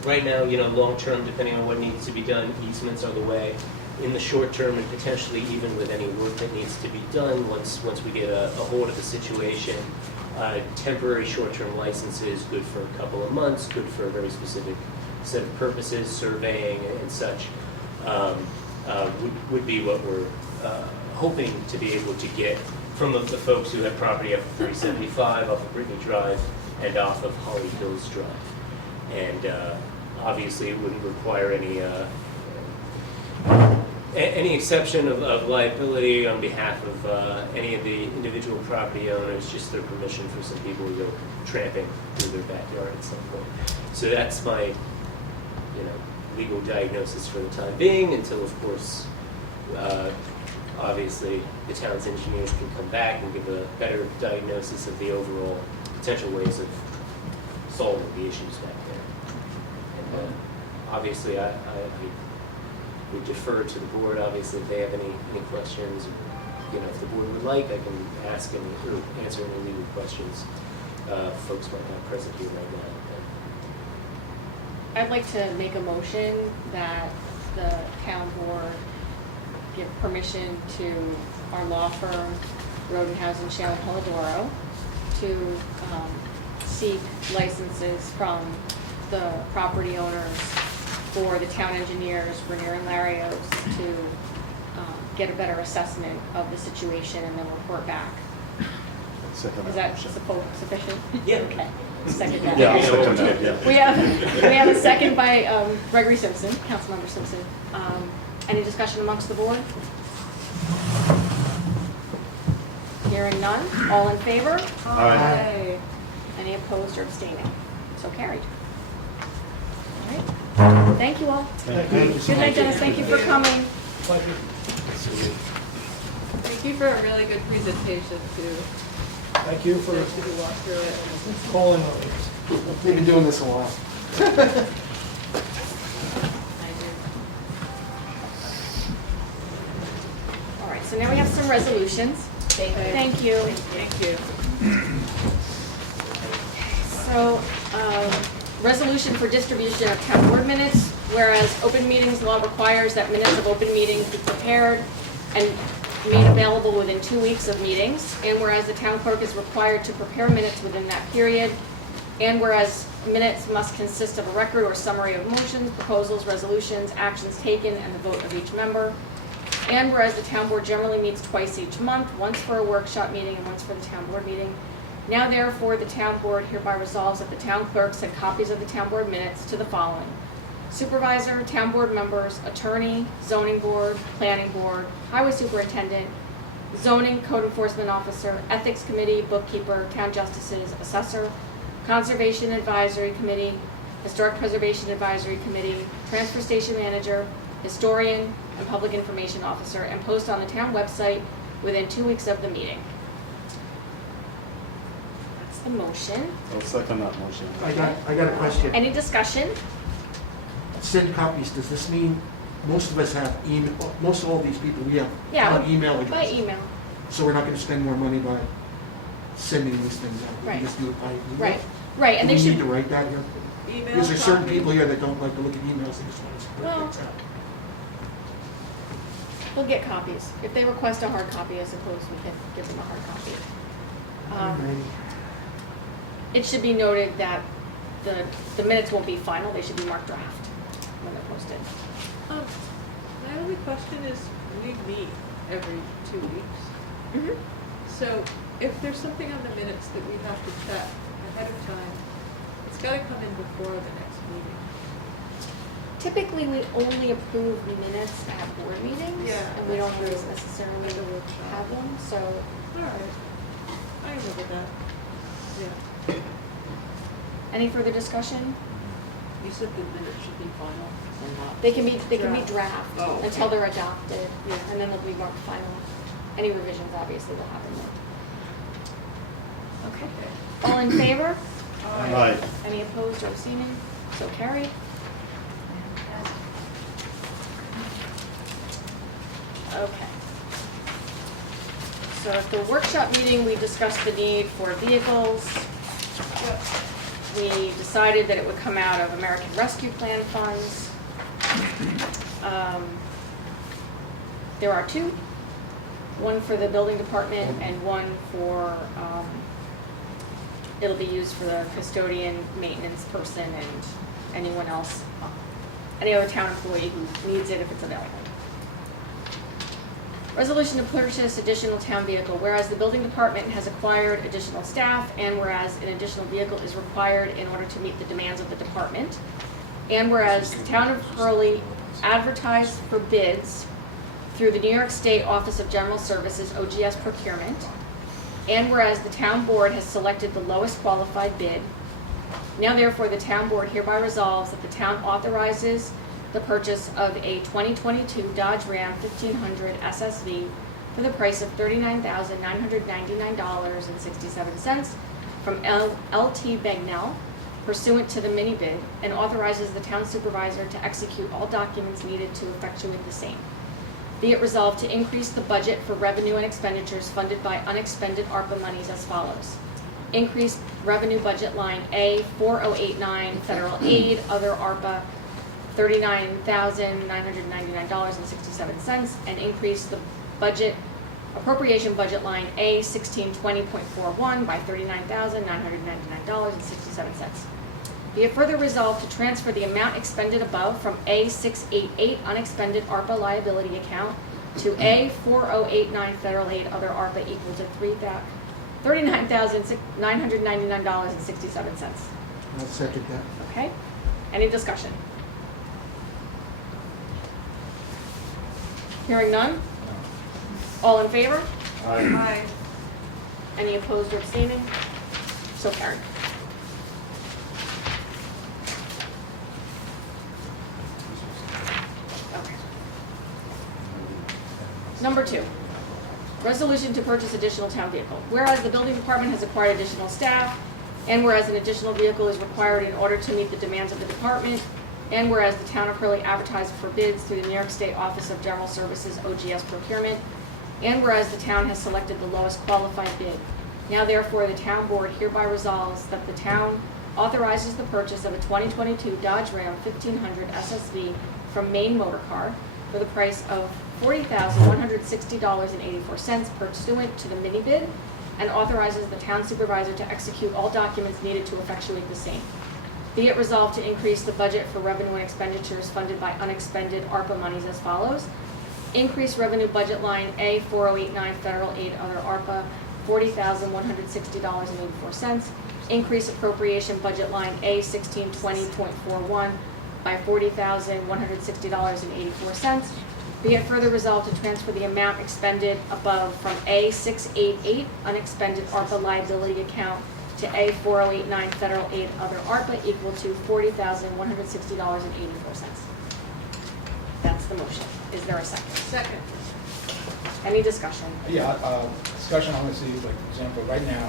right now, long term, depending on what needs to be done, easements are the way. In the short term, and potentially even with any work that needs to be done, once we get a hold of the situation, temporary short-term licenses, good for a couple of months, good for a very specific set of purposes, surveying and such, would be what we're hoping to be able to get from the folks who have property off of 375, off of Brittany Drive, and off of Holly Hills Drive. And obviously, it wouldn't require any exception of liability on behalf of any of the individual property owners, just their permission for some people to go tramping through their backyard at some point. So that's my, legal diagnosis for the time being, until, of course, obviously the town's engineers can come back and give a better diagnosis of the overall potential ways of solving the issues back there. And obviously, I would defer to the board. Obviously, if they have any questions, if the board would like, I can ask or answer any legal questions folks might have present here right now. I'd like to make a motion that the town board give permission to our law firm, Rodenhausen, Shell, and Polidoro, to seek licenses from the property owners for the town engineers, Bernier and Larios, to get a better assessment of the situation and then report back. Is that sufficient? Yeah. Okay. Second that. Yeah, I'll second that, yeah. We have a second by Gregory Simpson, Councilmember Simpson. Any discussion amongst the board? Hearing none. All in favor? Aye. Any opposed or abstaining? So carried. All right. Thank you all. Thank you. Good night, Dennis. Thank you for coming. Pleasure. Thank you for a really good presentation too. Thank you for To walk through it. calling on us. We've been doing this a while. All right, so now we have some resolutions. Thank you. Thank you. So, resolution for distribution of town board minutes, whereas open meetings law requires that minutes of open meetings be prepared and made available within 2 weeks of meetings, and whereas the town clerk is required to prepare minutes within that period, and whereas minutes must consist of a record or summary of motions, proposals, resolutions, actions taken, and the vote of each member, and whereas the town board generally meets twice each month, once for a workshop meeting and once for the town board meeting. Now therefore, the town board hereby resolves that the town clerk send copies of the town board minutes to the following: supervisor, town board members, attorney, zoning board, planning board, highway superintendent, zoning code enforcement officer, ethics committee, bookkeeper, town justices, assessor, conservation advisory committee, historic preservation advisory committee, transfer station manager, historian, and public information officer, and post on the town website within 2 weeks of the meeting. That's the motion. I'll second that motion. I got a question. Any discussion? Send copies, does this mean most of us have email, most of all these people, we have Yeah, email by addresses? email. So we're not gonna spend more money by sending these things out? We Right. can just do it by email? Right, right, and Do they we need to should, write that here? Email Because there's certain copy. people here that don't like to look at emails, they just want to Well, things out. we'll get copies. If they request a hard copy, I suppose we can give them a hard copy. It should be noted that the minutes won't be final, they should be marked draft when they're posted. My only question is, we meet every 2 weeks. Mm-hmm. So if there's something on the minutes that we have to check ahead of time, it's gotta come in before the next meeting. Typically, we only approve minutes at board meetings. Yeah, And we don't that's always true. necessarily At the workshop. have them, so. All right. I remember that. Yeah. Any further discussion? You said the minutes should be final or not? They can be Draft. draft Oh, okay. until they're adopted, and then they'll be marked final. Any revisions obviously will happen then. Okay. All in favor? Aye. Any opposed or abstaining? So carried. Okay. So at the workshop meeting, we discussed the need for vehicles. We decided that it would come out of American Rescue Plan funds. There are two, one for the building department and one for, it'll be used for the custodian, maintenance person, and anyone else, any other town employee who needs it if it's available. Resolution to purchase additional town vehicle, whereas the building department has acquired additional staff, and whereas an additional vehicle is required in order to meet the demands of the department, and whereas the town of Hurley advertised for bids through the New York State Office of General Services, OGS Procurement, and whereas the town board has selected the lowest qualified bid, now therefore the town board hereby resolves that the town authorizes the purchase of a 2022 Dodge Ram 1500 SSV for the price of $39,999.67 from LT Bagnell pursuant to the mini bid, and authorizes the town supervisor to execute all documents needed to effectuate the same. Be it resolved to increase the budget for revenue and expenditures funded by unexpended ARPA monies as follows. Increase revenue budget line A4089 federal aid, other ARPA $39,999.67, and increase the budget appropriation budget line A1620.41 by $39,999.67. Be it further resolved to transfer the amount expended above from A688 unexpended ARPA liability account to A4089 federal aid other ARPA equal to $39,999.67. I'll second that. Okay? Any discussion? Hearing none? All in favor? Aye. Any opposed or abstaining? So carried. Okay. Number 2, resolution to purchase additional town vehicle. Whereas the building department has acquired additional staff, and whereas an additional vehicle is required in order to meet the demands of the department, and whereas the town of Hurley advertised for bids through the New York State Office of General Services, OGS Procurement, and whereas the town has selected the lowest qualified bid. Now therefore, the town board hereby resolves that the town authorizes the purchase of a 2022 Dodge Ram 1500 SSV from Maine Motor Car for the price of $40,160.84 pursuant to the mini bid, and authorizes the town supervisor to execute all documents needed to effectuate the same. Be it resolved to increase the budget for revenue and expenditures funded by unexpended ARPA monies as follows. Increase revenue budget line A4089 federal aid other ARPA $40,160.84. Increase appropriation budget line A1620.41 by $40,160.84. Be it further resolved to transfer the amount expended above from A688 unexpended ARPA liability account to A4089 federal aid other ARPA equal to $40,160.84. That's the motion. Is there a second? Second. Any discussion? Yeah, discussion on this, like, for example, right now,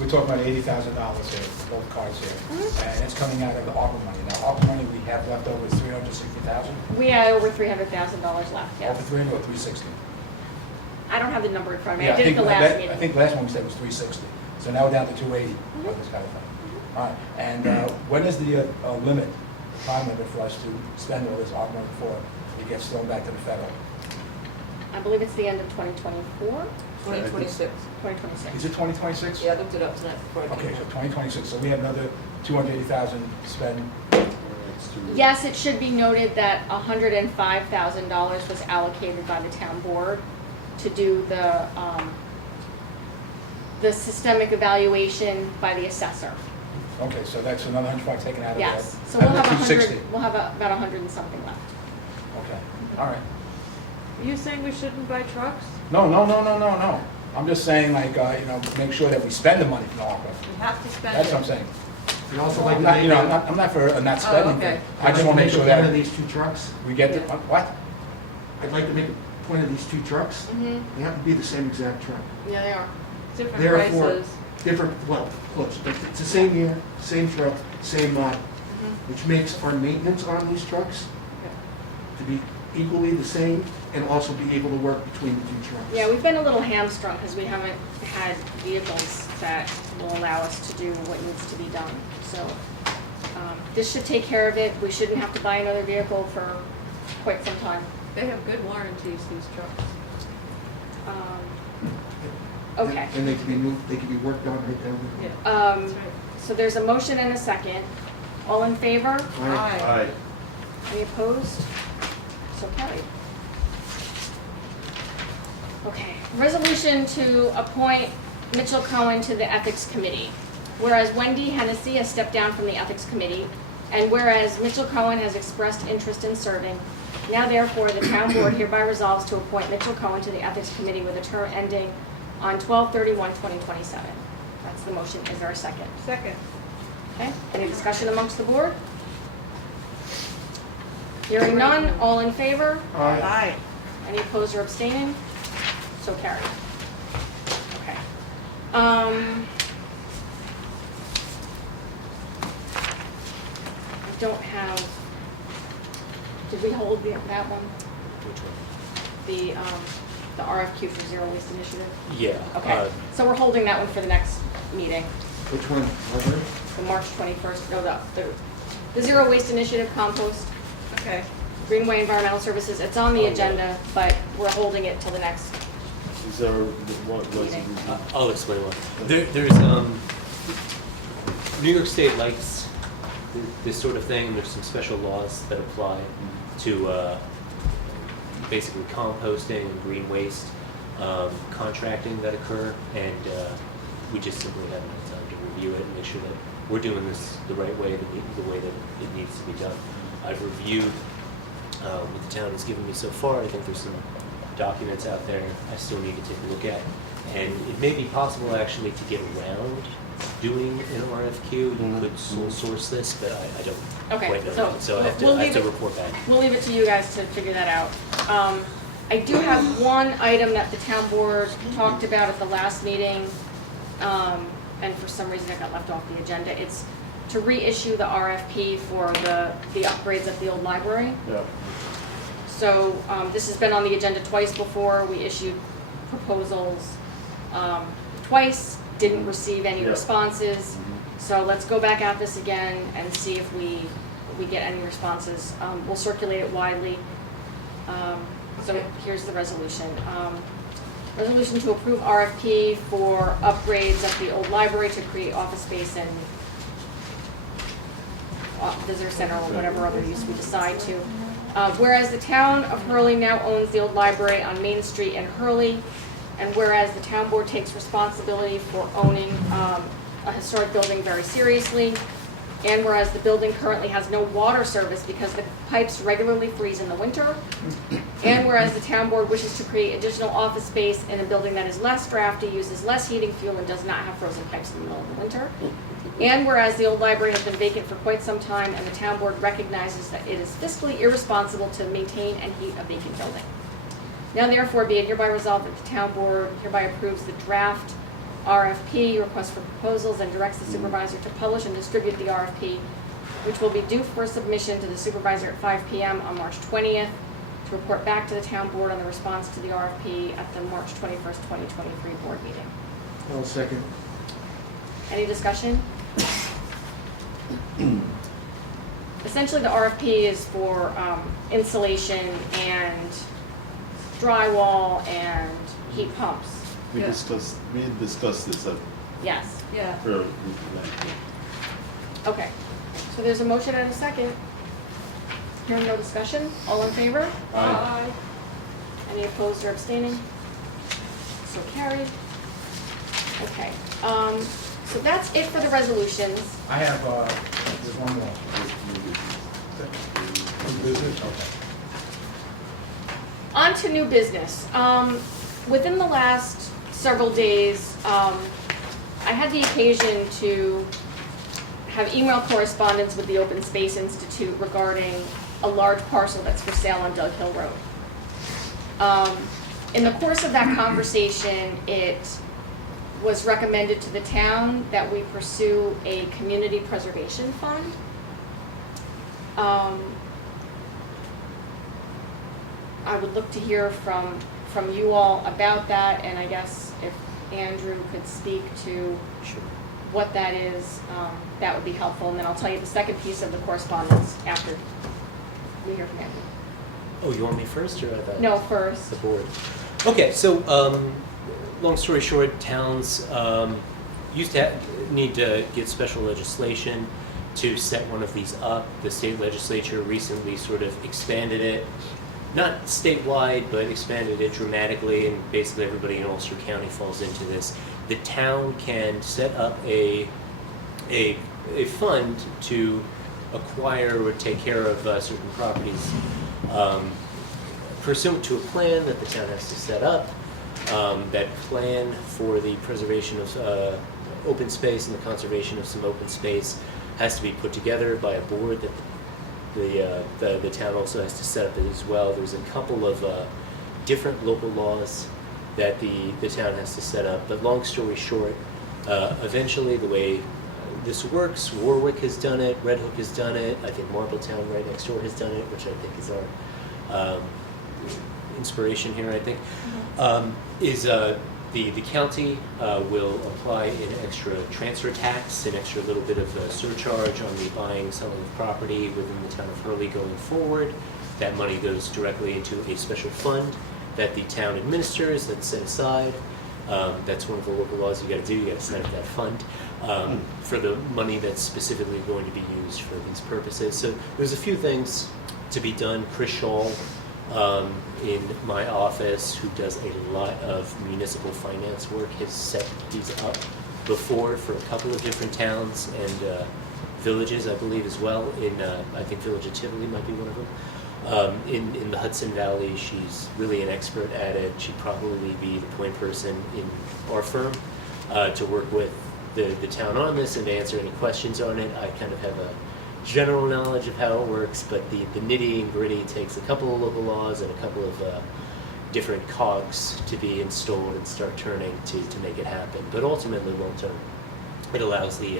we're talking about $80,000 here, both cars here, and it's coming out of the ARPA money. Now, ARPA money we have left over is $360,000, We had over $300,000 left, yes. over 300 or 360? I don't have the number in front of me. Yeah, I did it the last meeting. I think last one we said was 360, so now we're down to 280 for this kind of thing. All right, and when is the limit, the time limit for us to spend all this ARPA money before it gets thrown back to the federal? I believe it's the end of 2024, 2026. 2026. Is it 2026? Yeah, I looked it up tonight before I came Okay, so home. 2026, so we have another 280,000 to spend. Yes, it should be noted that $105,000 was allocated by the town board to do the the systemic evaluation by the assessor. Okay, so that's another $100 taken out of that. Yes, so we'll have Out of the 260. we'll have about 100 and something left. Okay, all right. Are you saying we shouldn't buy trucks? No. I'm just saying, like, make sure that we spend the money from the ARPA. We have to spend it. That's what I'm saying. I'd also like I'm to not, make, I'm not for a not spending okay. thing. I just want to make sure One of that these two trucks, we get the, Yeah. what? I'd like to make a point of these two trucks. Mm-hmm. They have to be the same exact truck. Yeah, they are. Different Therefore, prices. different, well, close, but it's the same year, same truck, same model, which makes our maintenance on these trucks to be equally the same and also be able to work between the two trucks. Yeah, we've been a little hamstrung because we haven't had vehicles that will allow us to do what needs to be done. So this should take care of it. We shouldn't have to buy another vehicle for quite some time. They have good warranties, these trucks. Okay. And they can be moved, they can be worked on right down there. Yeah. That's right. So there's a motion and a second. All in favor? Aye. Aye. Any opposed? So carried. Okay, resolution to appoint Mitchell Cohen to the Ethics Committee. Whereas Wendy Hennessy has stepped down from the Ethics Committee, and whereas Mitchell Cohen has expressed interest in serving, now therefore the town board hereby resolves to appoint Mitchell Cohen to the Ethics Committee with a term ending on 12/31/2027. That's the motion. Is there a second? Second. Okay, any discussion amongst the board? Hearing none, all in favor? Aye. Any opposed or abstaining? So carried. Okay. I don't have, did we hold that one? Which one? The RFQ for Zero Waste Initiative? Yeah. Okay, so we're holding that one for the next meeting, Which one? Library? the March 21st, no, the Zero Waste Initiative compost, Okay. Greenway Environmental Services, it's on the agenda, but we're holding it till the next. Is there, what was it? I'll explain why. There's New York State likes this sort of thing. There's some special laws that apply to basically composting and green waste contracting that occur, and we just simply haven't had time to review it and make sure that we're doing this the right way, the way that it needs to be done. I've reviewed what the town has given me so far. I think there's some documents out there I still need to take a look at, and it may be possible actually to get around doing an RFQ. You could sole source this, but I don't Okay, quite know so that. So I have to, we'll I have to leave it- report back. We'll leave it to you guys to figure that out. I do have one item that the town board talked about at the last meeting, and for some reason it got left off the agenda. It's to reissue the RFP for the upgrades at the old library. Yeah. So this has been on the agenda twice before. We issued proposals twice, didn't receive any Yeah. responses. So let's go back at this again and see if we get any responses. We'll circulate it widely. So here's the resolution. Resolution to approve RFP for upgrades at the old library to create office space and visitor center or whatever other use we decide to. Whereas the town of Hurley now owns the old library on Main Street in Hurley, and whereas the town board takes responsibility for owning a historic building very seriously, and whereas the building currently has no water service because the pipes regularly freeze in the winter, and whereas the town board wishes to create additional office space in a building that is less drafty, uses less heating fuel, and does not have frozen pipes in the middle of the winter, and whereas the old library has been vacant for quite some time and the town board recognizes that it is fiscally irresponsible to maintain and heat a vacant building. Now therefore be it hereby resolved that the town board hereby approves the draft RFP, request for proposals, and directs the supervisor to publish and distribute the RFP, which will be due for submission to the supervisor at 5 p.m. on March 20th, to report back to the town board on the response to the RFP at the March 21st, 2023 board meeting. I'll second. Any discussion? Essentially, the RFP is for insulation and drywall and heat pumps. We Yeah. discussed this at Yes. Yeah. her. Okay. So there's a motion and a second. Hearing no discussion. All in favor? Aye. Any opposed or abstaining? So carried. Okay, so that's it for the resolutions. I have, there's one more. Business? Okay. On to new business. Within the last several days, I had the occasion to have email correspondence with the Open Space Institute regarding a large parcel that's for sale on Dug Hill Road. In the course of that conversation, it was recommended to the town that we pursue a community preservation fund. I would look to hear from you all about that, and I guess if Andrew could speak to Sure. what that is, that would be helpful, and then I'll tell you the second piece of the correspondence after we hear from Andrew. Oh, you want me first or the? No, first. The board. Okay, so long story short, towns used to need to get special legislation to set one of these up. The state legislature recently sort of expanded it, not statewide, but expanded it dramatically, and basically everybody in Ulster County falls into this. The town can set up a fund to acquire or take care of certain properties pursuant to a plan that the town has to set up. That plan for the preservation of open space and the conservation of some open space has to be put together by a board that the town also has to set up as well. There's a couple of different local laws that the town has to set up. But long story short, eventually the way this works, Warwick has done it, Red Hook has done it, I think Marbletown right next door has done it, which I think is our inspiration here, I think, is the county will apply an extra transfer tax, an extra little bit of a surcharge on the buying, selling of property within the town of Hurley going forward. That money goes directly into a special fund that the town administers, that's set aside. That's one of the local laws you gotta do, you gotta set up that fund for the money that's specifically going to be used for these purposes. So there's a few things to be done. Chris Shaw in my office, who does a lot of municipal finance work, has set these up before for a couple of different towns and villages, I believe, as well. In I think Village of Tivoli might be one of them. In the Hudson Valley, she's really an expert at it. She'd probably be the point person in our firm to work with the town on this and to answer any questions on it. I kind of have a general knowledge of how it works, but the nitty and gritty takes a couple of local laws and a couple of different cogs to be installed and start turning to make it happen. But ultimately, long term, it allows the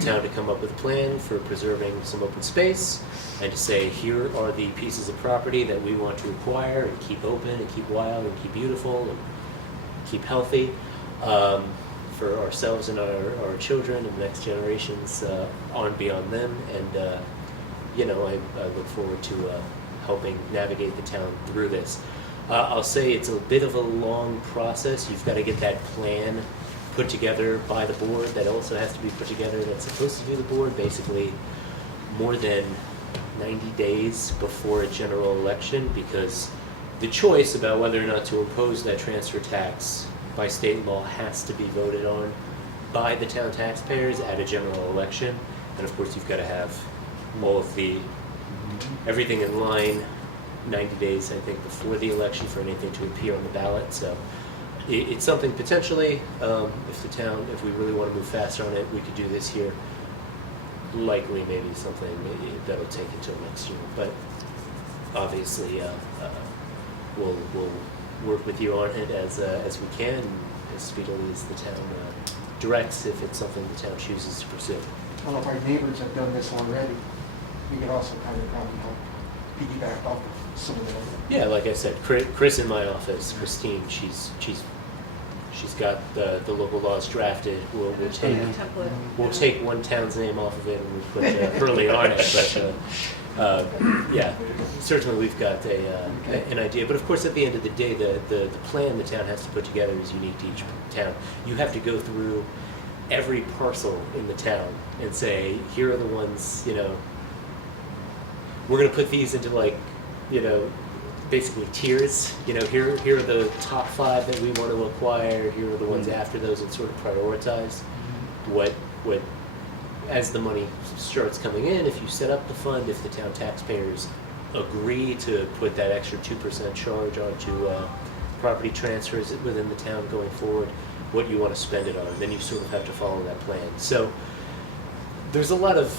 town to come up with a plan for preserving some open space and to say, here are the pieces of property that we want to acquire and keep open and keep wild and keep beautiful and keep healthy for ourselves and our children and the next generations on and beyond them. And I look forward to helping navigate the town through this. I'll say it's a bit of a long process. You've got to get that plan put together by the board. That also has to be put together. That's supposed to do the board basically more than 90 days before a general election, because the choice about whether or not to impose that transfer tax by state law has to be voted on by the town taxpayers at a general election. And of course, you've got to have all of everything in line 90 days, I think, before the election for anything to appear on the ballot. So it's something potentially, if we really want to move faster on it, we could do this here. Likely maybe something that'll take until next year. But obviously, we'll work with you on it as we can, as speedily as the town directs, if it's something the town chooses to pursue. Well, if our neighbors have done this already, we could also kind of probably help piggyback off of some of them. Yeah, like I said, Chris in my office, Christine, she's got the local laws drafted. We'll take Template. we'll take one town's name off of it and we put Hurley on it. But yeah, certainly we've got an idea. But of course, at the end of the day, the plan the town has to put together is unique to each town. You have to go through every parcel in the town and say, here are the ones, we're going to put these into basically tiers. You know, here are the top 5 that we want to acquire. Here are the ones after those, and sort of prioritize what as the money starts coming in. If you set up the fund, if the town taxpayers agree to put that extra 2% charge onto property transfers within the town going forward, what you want to spend it on, then you sort of have to follow that plan. So there's a lot of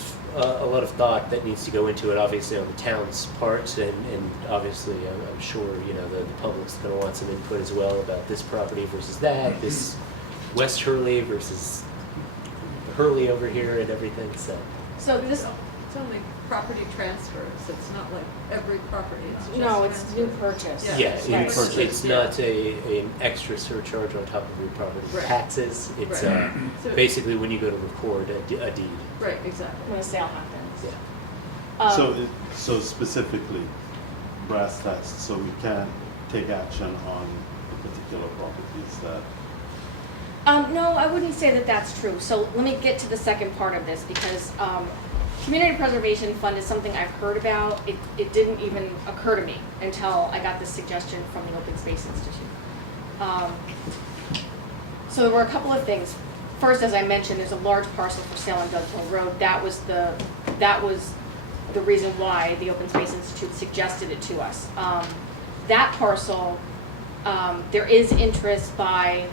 thought that needs to go into it, obviously on the town's part, and obviously I'm sure the public's going to want some input as well about this property versus that, this West Hurley versus Hurley over here and everything. So this, It's only property transfers, it's not like every property, it's just no, it's new transfer. purchase. Yeah. It's not an extra surcharge on top of your property Right. taxes. It's Right. So- basically when you go to record a deed. Right, exactly. When a sale happens. Yeah. So specifically, brass tacks, so we can take action on the particular properties that, No, I wouldn't say that that's true. So let me get to the second part of this, because Community Preservation Fund is something I've heard about. It didn't even occur to me until I got this suggestion from the Open Space Institute. So there were a couple of things. First, as I mentioned, there's a large parcel for sale on Dughill Road. That was the reason why the Open Space Institute suggested it to us. That parcel, there is interest by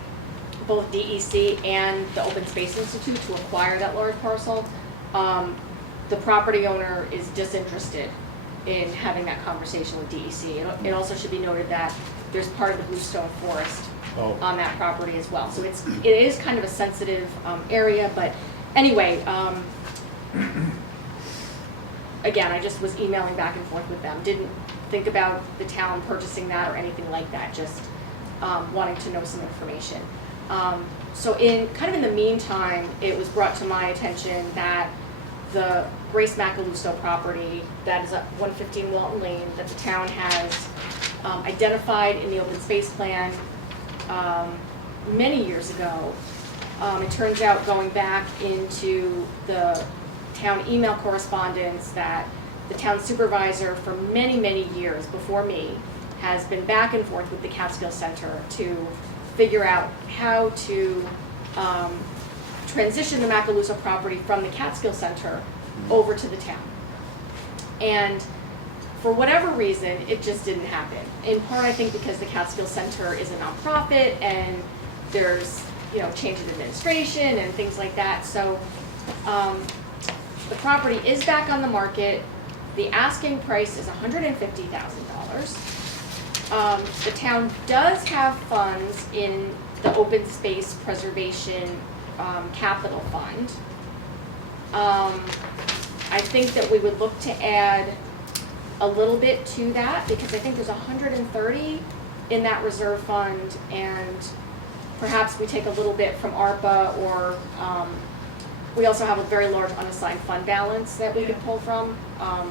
both DEC and the Open Space Institute to acquire that large parcel. The property owner is disinterested in having that conversation with DEC. It also should be noted that there's part of the Bluestone Forest on that property as well. So it is kind of a sensitive area, but anyway, again, I just was emailing back and forth with them. Didn't think about the town purchasing that or anything like that, just wanting to know some information. So in the meantime, it was brought to my attention that the Grace Macaluso property that is at 115 Walton Lane that the town has identified in the open space plan many years ago. It turns out, going back into the town email correspondence, that the town supervisor for many, many years before me has been back and forth with the Catskill Center to figure out how to transition the Macaluso property from the Catskill Center over to the town. And for whatever reason, it just didn't happen. In part, I think because the Catskill Center is a nonprofit and there's change in administration and things like that. So the property is back on the market. The asking price is $150,000. The town does have funds in the Open Space Preservation Capital Fund. I think that we would look to add a little bit to that, because I think there's 130 in that reserve fund, and perhaps we take a little bit from ARPA, or we also have a very large unassigned fund balance that we could pull from. I'm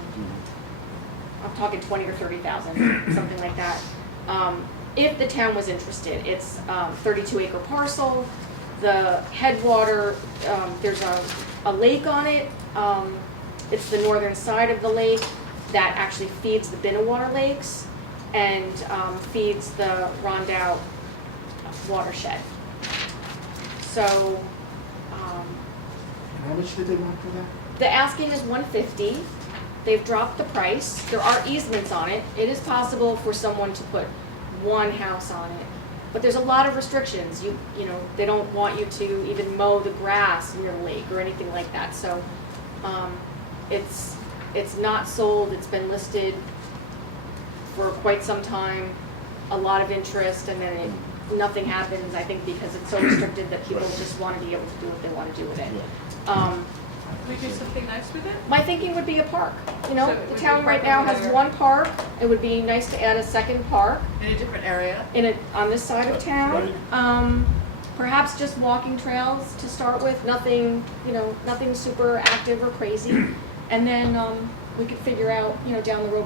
talking 20 or 30,000, something like that. If the town was interested, it's 32-acre parcel. The headwater, there's a lake on it. It's the northern side of the lake that actually feeds the Binnewater Lakes and feeds the Rondout watershed. So, And how much did they want for that? the asking is $150. They've dropped the price. There are easements on it. It is possible for someone to put one house on it, but there's a lot of restrictions. You know, they don't want you to even mow the grass near the lake or anything like that. So, it's not sold. It's been listed for quite some time. A lot of interest, and then nothing happens. I think because it's so restricted that people just want to be able to do what they want to do with it. Can we do something nice with it? My thinking would be a park. So it The would town be right park now over has there. one park. It would be nice to add a second park In a different area? on this side of town. Perhaps just walking trails to start with. Nothing, nothing super active or crazy. And then we could figure out, down the road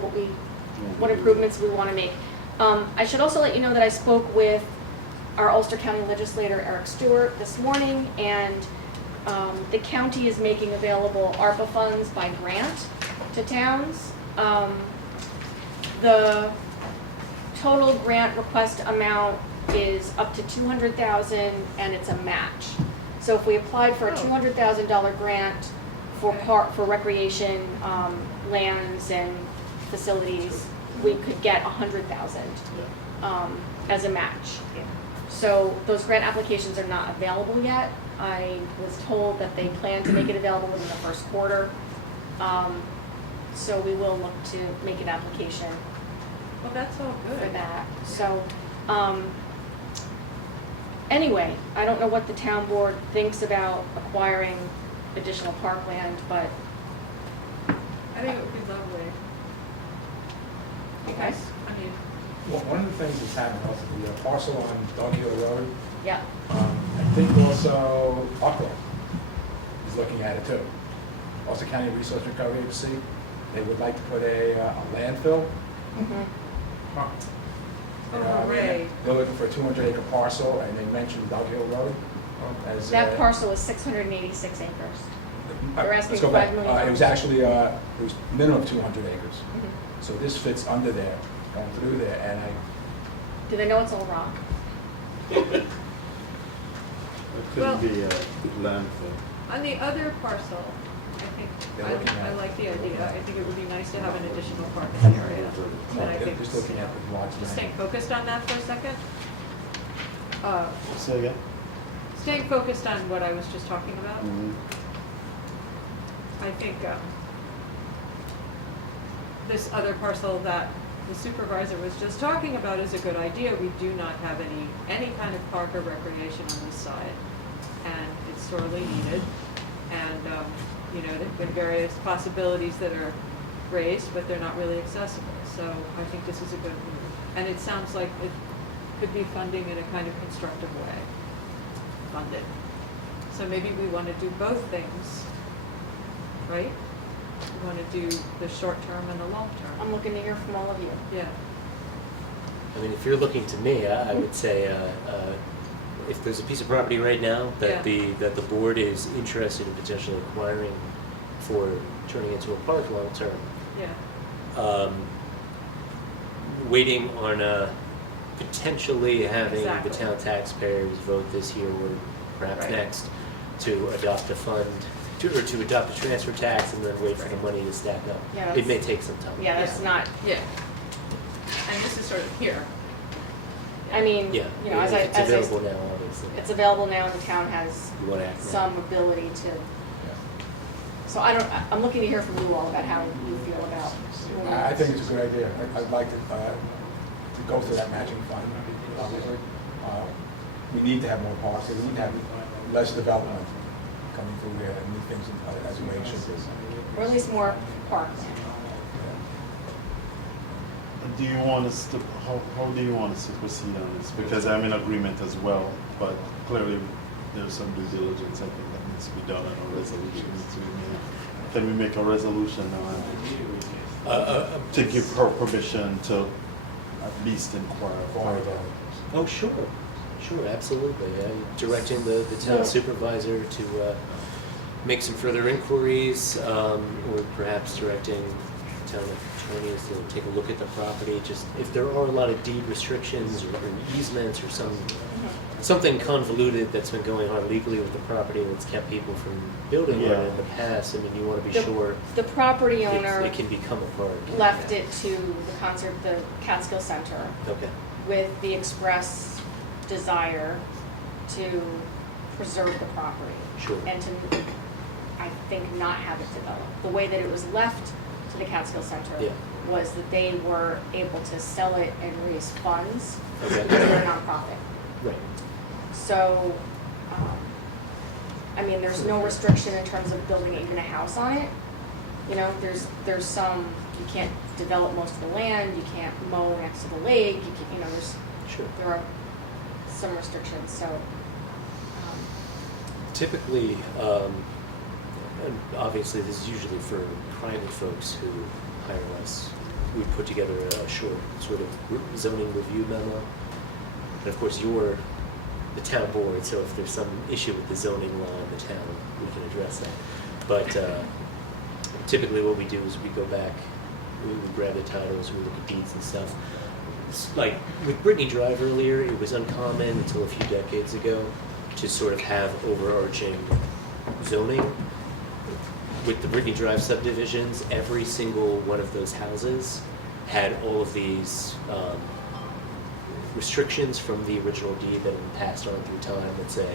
what improvements we want to make. I should also let you know that I spoke with our Ulster County legislator, Eric Stewart, this morning, and the county is making available ARPA funds by grant to towns. The total grant request amount is up to 200,000 and it's a match. So if we applied for a $200,000 grant for for recreation, lands and facilities, we could get 100,000 as a match. So those grant applications are not available yet. I was told that they plan to make it available within the first quarter. So we will look to make an application Well, that's all for good. that. So, anyway, I don't know what the town board thinks about acquiring additional parkland, but I think it would be lovely. you guys, I mean, Well, one of the things that's happened also, the parcel on Dog Hill Road, yeah, I think also Buckle is looking at it too. Also County Resource Recovery Agency, they would like to put a landfill. mhm. hooray. They're looking for a 200-acre parcel, and they mentioned Dog Hill Road as. That parcel is 686 acres. They're asking Let's go $5 back. million. It was actually, it was minimum of 200 acres. Mhm. So this fits under there, going through there, and Do they know it's all rock? It Well- couldn't be a landfill. On the other parcel, I think, They're looking at I it. like the idea. I think it would be nice to have an additional parking area. And I they're think, just looking at the lots. just staying focused on that for a second. Say again? Staying focused on what I was just talking about. Mhm. I think this other parcel that the supervisor was just talking about is a good idea. We do not have any kind of park or recreation on this side, and it's sorely needed. And, you know, there've been various possibilities that are raised, but they're not really accessible. So I think this is a good move. And it sounds like it could be funding in a kind of constructive way, funded. So maybe we want to do both things, right? We want to do the short term and the long term. I'm looking to hear from all of you. Yeah. I mean, if you're looking to me, I would say, if there's a piece of property right now that that the board is interested in potentially acquiring for turning into a park long term, Yeah. waiting on potentially having Exactly. the town taxpayers vote this year or perhaps Right. next to adopt a fund, or to adopt a transfer tax and then wait for the Right. money to stack up. Yeah, It may that's- take some time. Yeah, that's Yeah. not, Yeah. And this is sort of here. I mean, Yeah, you know, as it's I, available now, obviously. it's available now and the town has You want to act now. some ability to, so I'm looking to hear from you all about how you feel about. I think it's a good idea. I'd like to go through that matching fund, obviously. We need to have more parks, and we need to have less development coming through there and move things as the way it should be. Or at least more parkland. Do you want us to, how do you want us to proceed on this? Because I'm in agreement as well, but clearly there's some due diligence I think that needs to be done and a resolution needs to be made. Can we make a resolution to give her permission to at least inquire further? Oh, sure, absolutely. Directing the town supervisor to make some further inquiries, or perhaps directing town attorneys to take a look at the property. Just if there are a lot of deed restrictions or easements or something convoluted that's been going on legally with the property that's kept people from building on it in the past, I mean, you want to be sure The property owner it can become a park. left it to the Catskill Center Okay. with the express desire to preserve the property. Sure. And to, I think, not have it developed. The way that it was left to the Catskill Center Yeah. was that they were able to sell it and raise funds Okay. because they're a nonprofit. Right. So, I mean, there's no restriction in terms of building even a house on it. You know, there's some, you can't develop most of the land, you can't mow next to the lake, you can, you know, Sure. there are some restrictions, so. Typically, and obviously this is usually for private folks who hire us, we put together a short sort of zoning review memo. And of course, you're the town board, so if there's some issue with the zoning law in the town, we can address that. But typically what we do is we go back, we grab the titles, we look at deeds and stuff. like with Brittany Drive earlier, it was uncommon until a few decades ago to sort of have overarching zoning. With the Brittany Drive subdivisions, every single one of those houses had all of these restrictions from the original deed that had been passed on through time that say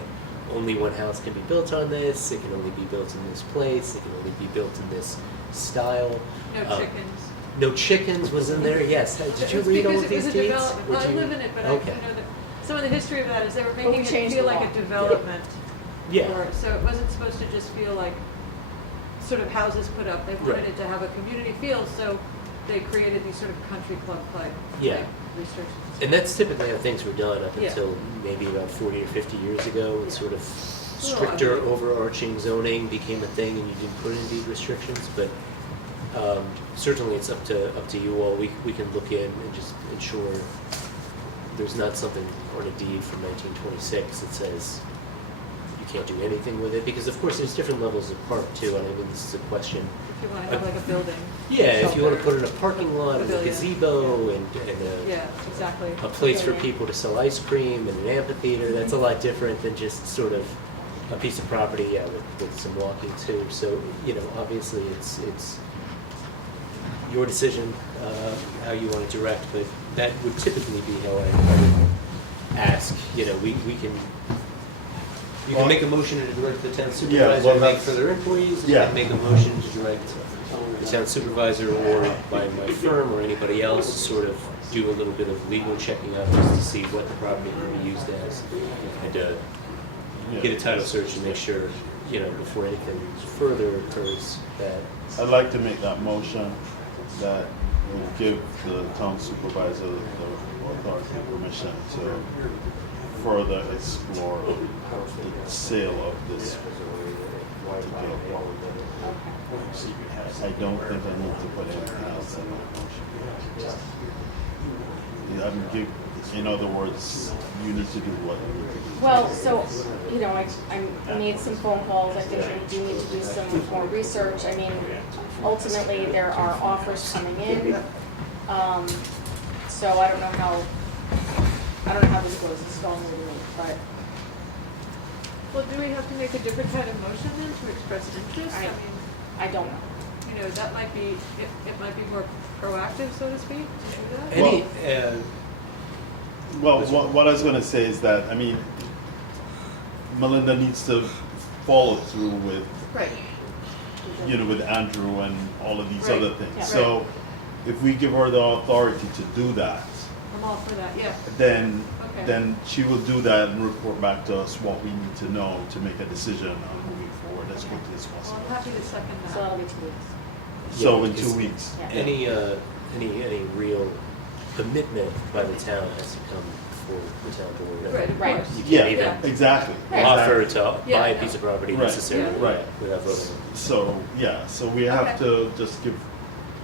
only one house can be built on this, it can only be built in this place, it can only be built in this style. No chickens. No chickens was in there, yes. Did you It's read all because of it was these a deeds? development. Well, I live in it, but Okay. I know that some of the history of that is they were we making it changed feel the like law. a development. Yeah. So it wasn't supposed to just feel like sort of houses put up. They wanted Right. it to have a community feel, so they created these sort of country club type Yeah. restrictions. And that's typically how things were done up Yeah. until maybe about 40 or 50 years ago. It's sort of little stricter ugly. overarching zoning became a thing and you didn't put in deed restrictions, but certainly it's up to you all. We can look in and just ensure there's not something on a deed from 1926 that says you can't do anything with it, because of course there's different levels of park too, and I mean this is a question. If you want to have like a building. Yeah, if you want to shelter. put in a parking lot and a Pavilion, gazebo yeah. and Yeah, exactly. a place for Pavilion. people to sell ice cream and an amphitheater, that's a lot different than just sort of a piece of property, yeah, with some walking too. So, you know, obviously it's your decision how you want to direct, but that would typically be how I would ask. You know, we can. You can make a motion to direct the town supervisor to make further inquiries. You Yeah. can make a motion to direct the town supervisor or by my firm or anybody else to sort of do a little bit of legal checking out just to see what the property can be used as, and get a title search and make sure, you know, before anything further occurs that. I'd like to make that motion that will give the town supervisor the authority and permission to further explore the sale of this particular property. I don't think I need to put anything else in my motion. In other words, you need to do what you need to do. Well, so, you know, I made some phone calls, I think we do need to do some more research. I mean, ultimately, there are offers coming in. So I don't know how this goes, it's going with me, but Well, do we have to make a different kind of motion then to express interest? I don't know. You know, that might be, it might be more proactive, so to speak, to do that. Any, Well, what I was going to say is that, I mean, Melinda needs to follow through with, Right. you know, with Andrew and all of these Right. other things. Yeah. So if we give her the authority to do that, I'm all for that, yeah. then Okay. then she will do that and report back to us what we need to know to make a decision on moving forward as quickly as Well, possible. I'm happy to second So that. that'll be 2 weeks. So in because 2 weeks. Yeah. any real commitment by the town has to come before the town board. Right, of Right. course. You Yeah, can't even exactly. offer exactly. to buy a Yeah, piece of property Right. necessarily Right. without voting. So, yeah, so we have Okay. to just give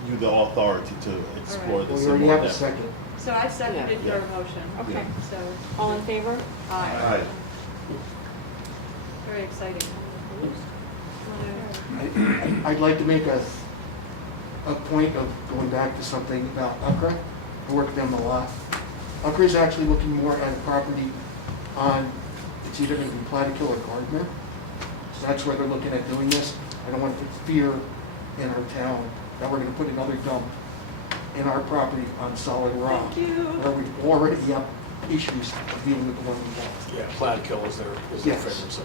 you the authority to explore Alright. this. We in already more have a depth. second. So I seconded Yeah. your motion. Okay. So, All in favor? aye. Aye. Very exciting. I'd like to make a point of going back to something about Ukra. I work with them a lot. Ukra is actually looking more at a property on, it's either going to be Plattekill or Gardner. So that's where they're looking at doing this. I don't want to put fear in our town that we're going to put another dump in our property on solid rock. Thank you. Where we've already got issues of dealing with the one we have. Yeah, Plattekill is their Yes. favorite, so.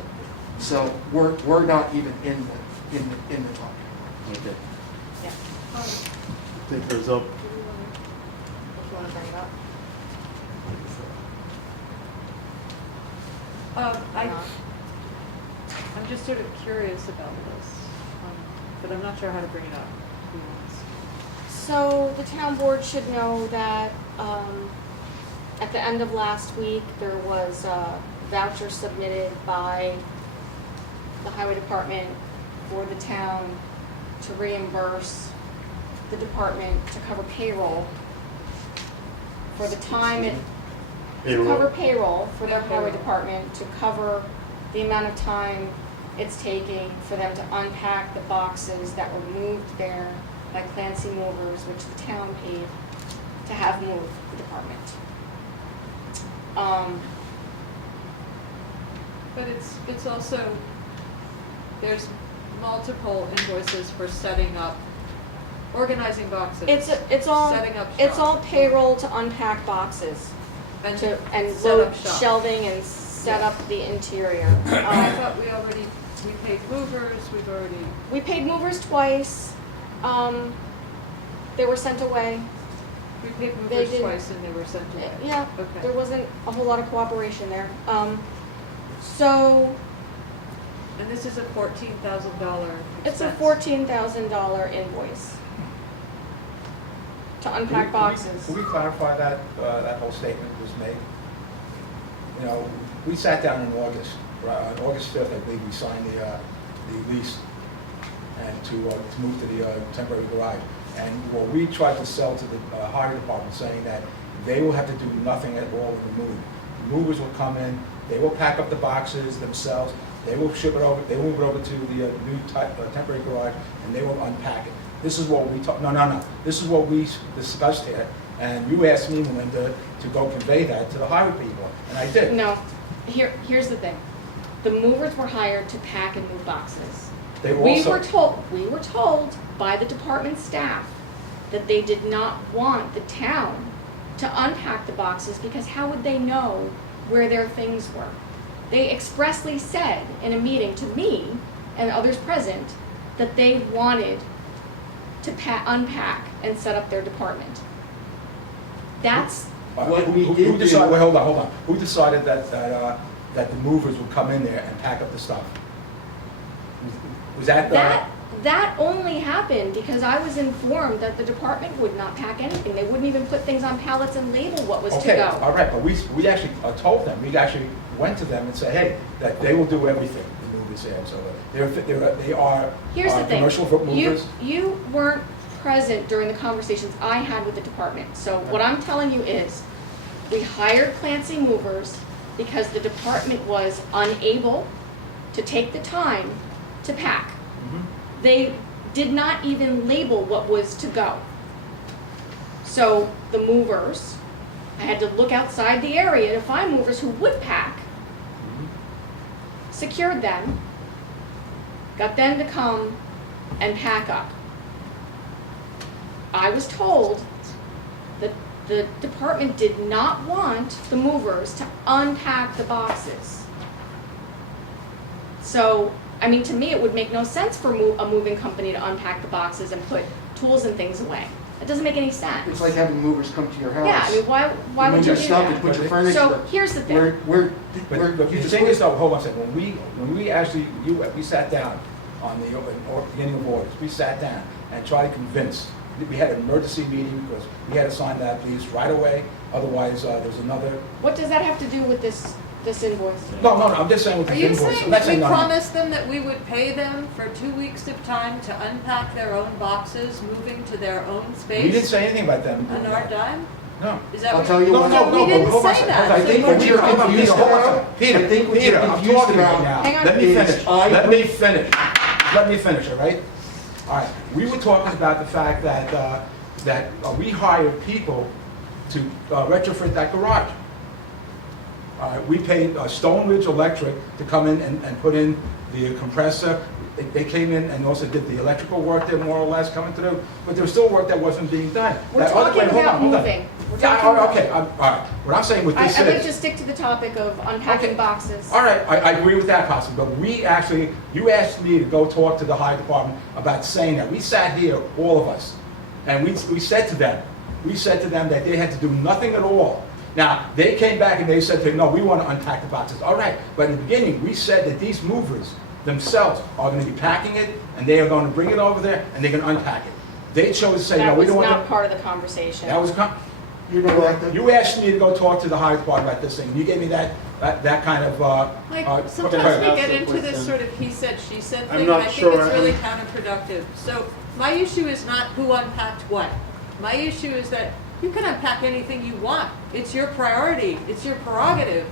So we're not even in the talk. Okay. Yeah. Take hers up. If you want to bring it up. I'm just sort of curious about this, but I'm not sure how to bring it up, to be honest. So the town board should know that at the end of last week, there was a voucher submitted by the highway department for the town to reimburse the department to cover payroll for the time it, to cover payroll for the highway department, to cover the amount of time it's taking for them to unpack the boxes that were moved there by Clancy Movers, which the town paid to have moved the department. But it's also, there's multiple invoices for setting up, organizing boxes. It's all Setting up it's all shop. payroll to unpack boxes And and set load up shop. shelving and set up the interior. I thought we paid movers, we've already, We paid movers twice. They were sent away. we paid They movers did- twice and they were sent away. Yeah, Okay. there wasn't a whole lot of cooperation there. So And this is a $14,000 it's a expense. $14,000 invoice to unpack boxes. Can we clarify that, that whole statement was made? You know, we sat down in August, on August 5th, I believe, we signed the lease and to move to the temporary garage. And what we tried to sell to the highway department, saying that they will have to do nothing at all with the move. The movers will come in, they will pack up the boxes themselves, they will ship it over, they will move it over to the new temporary garage, and they will unpack it. This is what we talked, no. This is what we discussed here, and you asked me, Melinda, to go convey that to the highway people, and I did. No, here's the thing. The movers were hired to pack and move boxes. They were We also, were told by the department staff that they did not want the town to unpack the boxes because how would they know where their things were? They expressly said in a meeting to me and others present that they wanted to unpack and set up their department. That's What we who did decided, do- wait, hold on. Who decided that the movers would come in there and pack up the stuff? Was that, That only happened because I was informed that the department would not pack anything. They wouldn't even put things on pallets and label what was to okay, go. all right, but we actually told them, we actually went to them and said, hey, that they will do everything, the movers there, so they are Here's the thing. commercial movers. You weren't present during the conversations I had with the department. So what I'm telling you is, we hired Clancy Movers because the department was unable to take the time to pack. Mhm. They did not even label what was to go. So the movers, I had to look outside the area to find movers who would pack, secured them, got them to come and pack up. I was told that the department did not want the movers to unpack the boxes. So, I mean, to me, it would make no sense for a moving company to unpack the boxes and put tools and things away. It doesn't make any sense. It's like having movers come to your house. Yeah, I mean, why would Move you your do stuff and that? put your furniture. So, here's the thing. But the thing is, though, hold on a second, when we actually, we sat down on the beginning of August, we sat down and tried to convince, we had an emergency meeting because we had to sign that lease right away, otherwise there's another. What does that have to do with this invoice? No, I'm just saying with Are the you invoice. saying I'm not that we no. promised them that we would pay them for 2 weeks of time to unpack their own boxes, moving to their own space? We didn't say anything about them. On our dime? No. Is that I'll what? tell you what. No, we didn't hold on a say second, that. hold on. I think So what you're Hold on, confused Peter, hold on a about, second. Peter, I think what Peter, you're I'm confused talking right about. now. Hang on. Let me is finish. I Let put- me finish. Let me finish, all right? All right. We were talking about the fact that we hired people to retrofit that garage. We paid Stone Ridge Electric to come in and put in the compressor. They came in and also did the electrical work there, more or less, coming through. But there was still work that wasn't being done. We're That other- talking wait, hold on, about hold on. moving. We're Yeah, talking about- okay, all right. What I'm saying with this I'd like is. to stick to the topic of unpacking Okay. boxes. All right, I agree with that possibly, but we actually, you asked me to go talk to the highway department about saying that. We sat here, all of us, and we said to them that they had to do nothing at all. Now, they came back and they said, no, we want to unpack the boxes. All right, but in the beginning, we said that these movers themselves are going to be packing it, and they are going to bring it over there, and they're going to unpack it. They chose to say, no, That we was don't want not to. part of the conversation. That was, You know what? you asked me to go talk to the highway department about this thing, and you gave me that kind of, Like, okay. sometimes we Ask get the into this question. sort of he said, she said I'm thing, and not I think sure it's really I'm- counterproductive. So my issue is not who unpacked what. My issue is that you can unpack anything you want. It's your priority, it's your prerogative.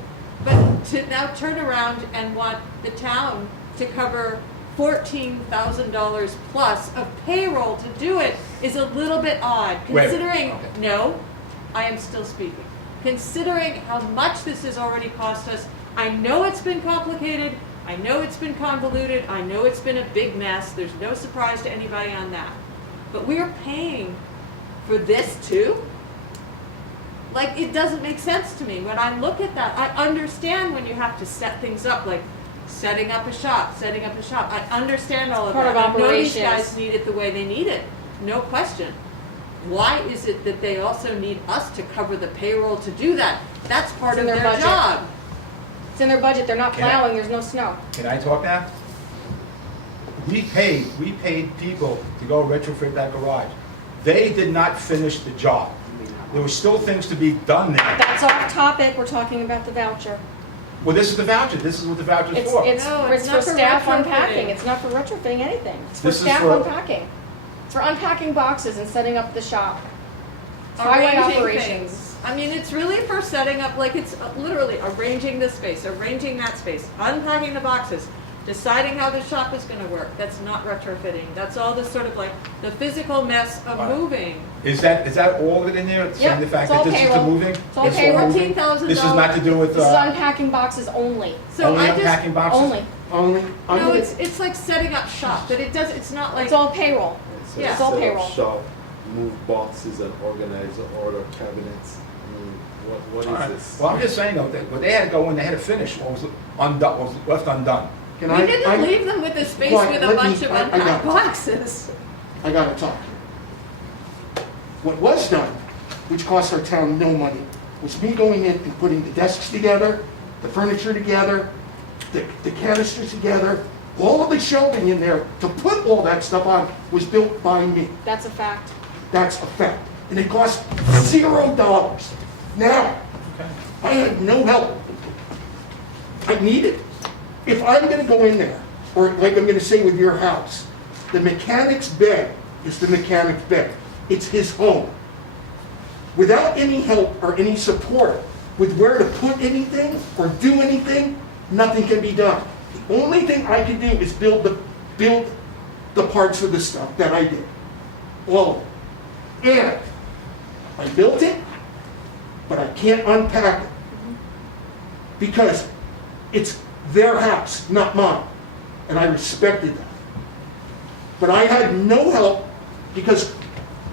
But to now turn around and want the town to cover $14,000 plus of payroll to do it is a little bit odd, Wait, considering, okay. no, I am still speaking. Considering how much this has already cost us, I know it's been complicated, I know it's been convoluted, I know it's been a big mess, there's no surprise to anybody on that. But we are paying for this too? Like, it doesn't make sense to me. When I look at that, I understand when you have to set things up, like setting up a shop. I understand all of Part that. of I know these operations. guys need it the way they need it, no question. Why is it that they also need us to cover the payroll to do that? That's part It's of in their their budget. job. It's in their budget, they're not Can I- plowing, there's no snow. Can I talk now? We paid people to go retrofit that garage. They did not finish the job. There were still things to be done there. That's off topic, we're talking about the voucher. Well, this is the voucher, this is what the voucher's It's, for. it's, No, it's it's for not for staff retrofitting. unpacking, it's not for retrofitting anything. It's for This is staff for- unpacking. It's for unpacking boxes and setting up the shop. It's highway Arranging operations. things. I mean, it's really for setting up, like, it's literally arranging this space, arranging that space, unpacking the boxes, deciding how the shop is gonna work. That's not retrofitting. That's all this sort of like, the physical mess of Right. moving. Is that all of it in there? Saying the fact it's all that this is the payroll. moving? It's all This is payroll. moving? $14,000. This is not to do with, This is unpacking boxes only. So only I just, unpacking boxes? Only. Only, I'm no, gonna- it's like setting up shop, but it does, it's not like, It's all payroll. Yeah. It's all Set up payroll. shop, move boxes and organize and order cabinets. I mean, what All is right. this? Well, I'm just saying though, that, but they had to go in, they had to finish what was undone, what was left undone. Can we I- didn't I- leave them with a space Quiet, with a let me- bunch of I got unpacked it. boxes. I gotta talk here. What was done, which cost our town no money, was me going in and putting the desks together, the furniture together, the canisters together, all of the shelving in there, to put all that stuff on, was built by me. That's a fact. That's a fact. And it cost $0. Now, I had no help. I need it. If I'm gonna go in there, or like I'm gonna say with your house, the mechanic's bed is the mechanic's bed. It's his home. Without any help or any support with where to put anything or do anything, nothing can be done. The only thing I can do is build the parts of the stuff that I did. All of it. And I built it, but I can't unpack it. Because it's their house, not mine. And I respected that. But I had no help because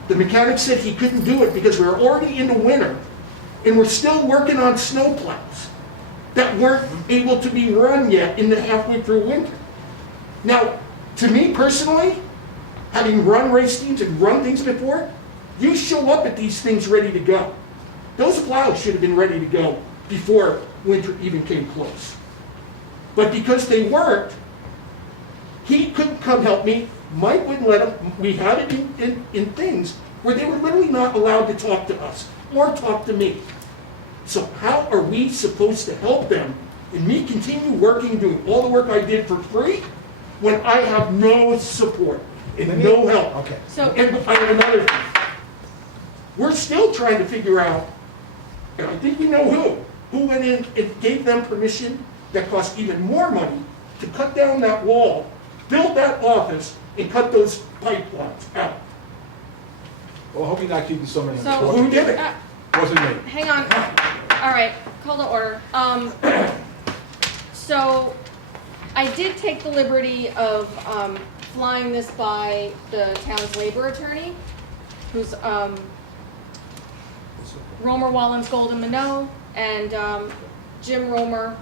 the mechanic said he couldn't do it because we were already in the winter and we're still working on snow plows that weren't able to be run yet in the halfway through winter. Now, to me personally, having run race teams and run things before, you show up at these things ready to go. Those plows should have been ready to go before winter even came close. But because they weren't, he couldn't come help me. Mike wouldn't let him. We had it in things where they were literally not allowed to talk to us or talk to me. So how are we supposed to help them and me continue working, doing all the work I did for free when I have no support and no help? Okay. So, And I have another thing. We're still trying to figure out, and I think we know who went in and gave them permission that cost even more money to cut down that wall, build that office, and cut those pipelines out. Well, I hope you're not keeping so many. so. Who did it? Wasn't me. Hang on. All right, call to order. So I did take the liberty of flying this by the town's labor attorney, who's Romer Wallens Golden Minot, and Jim Romer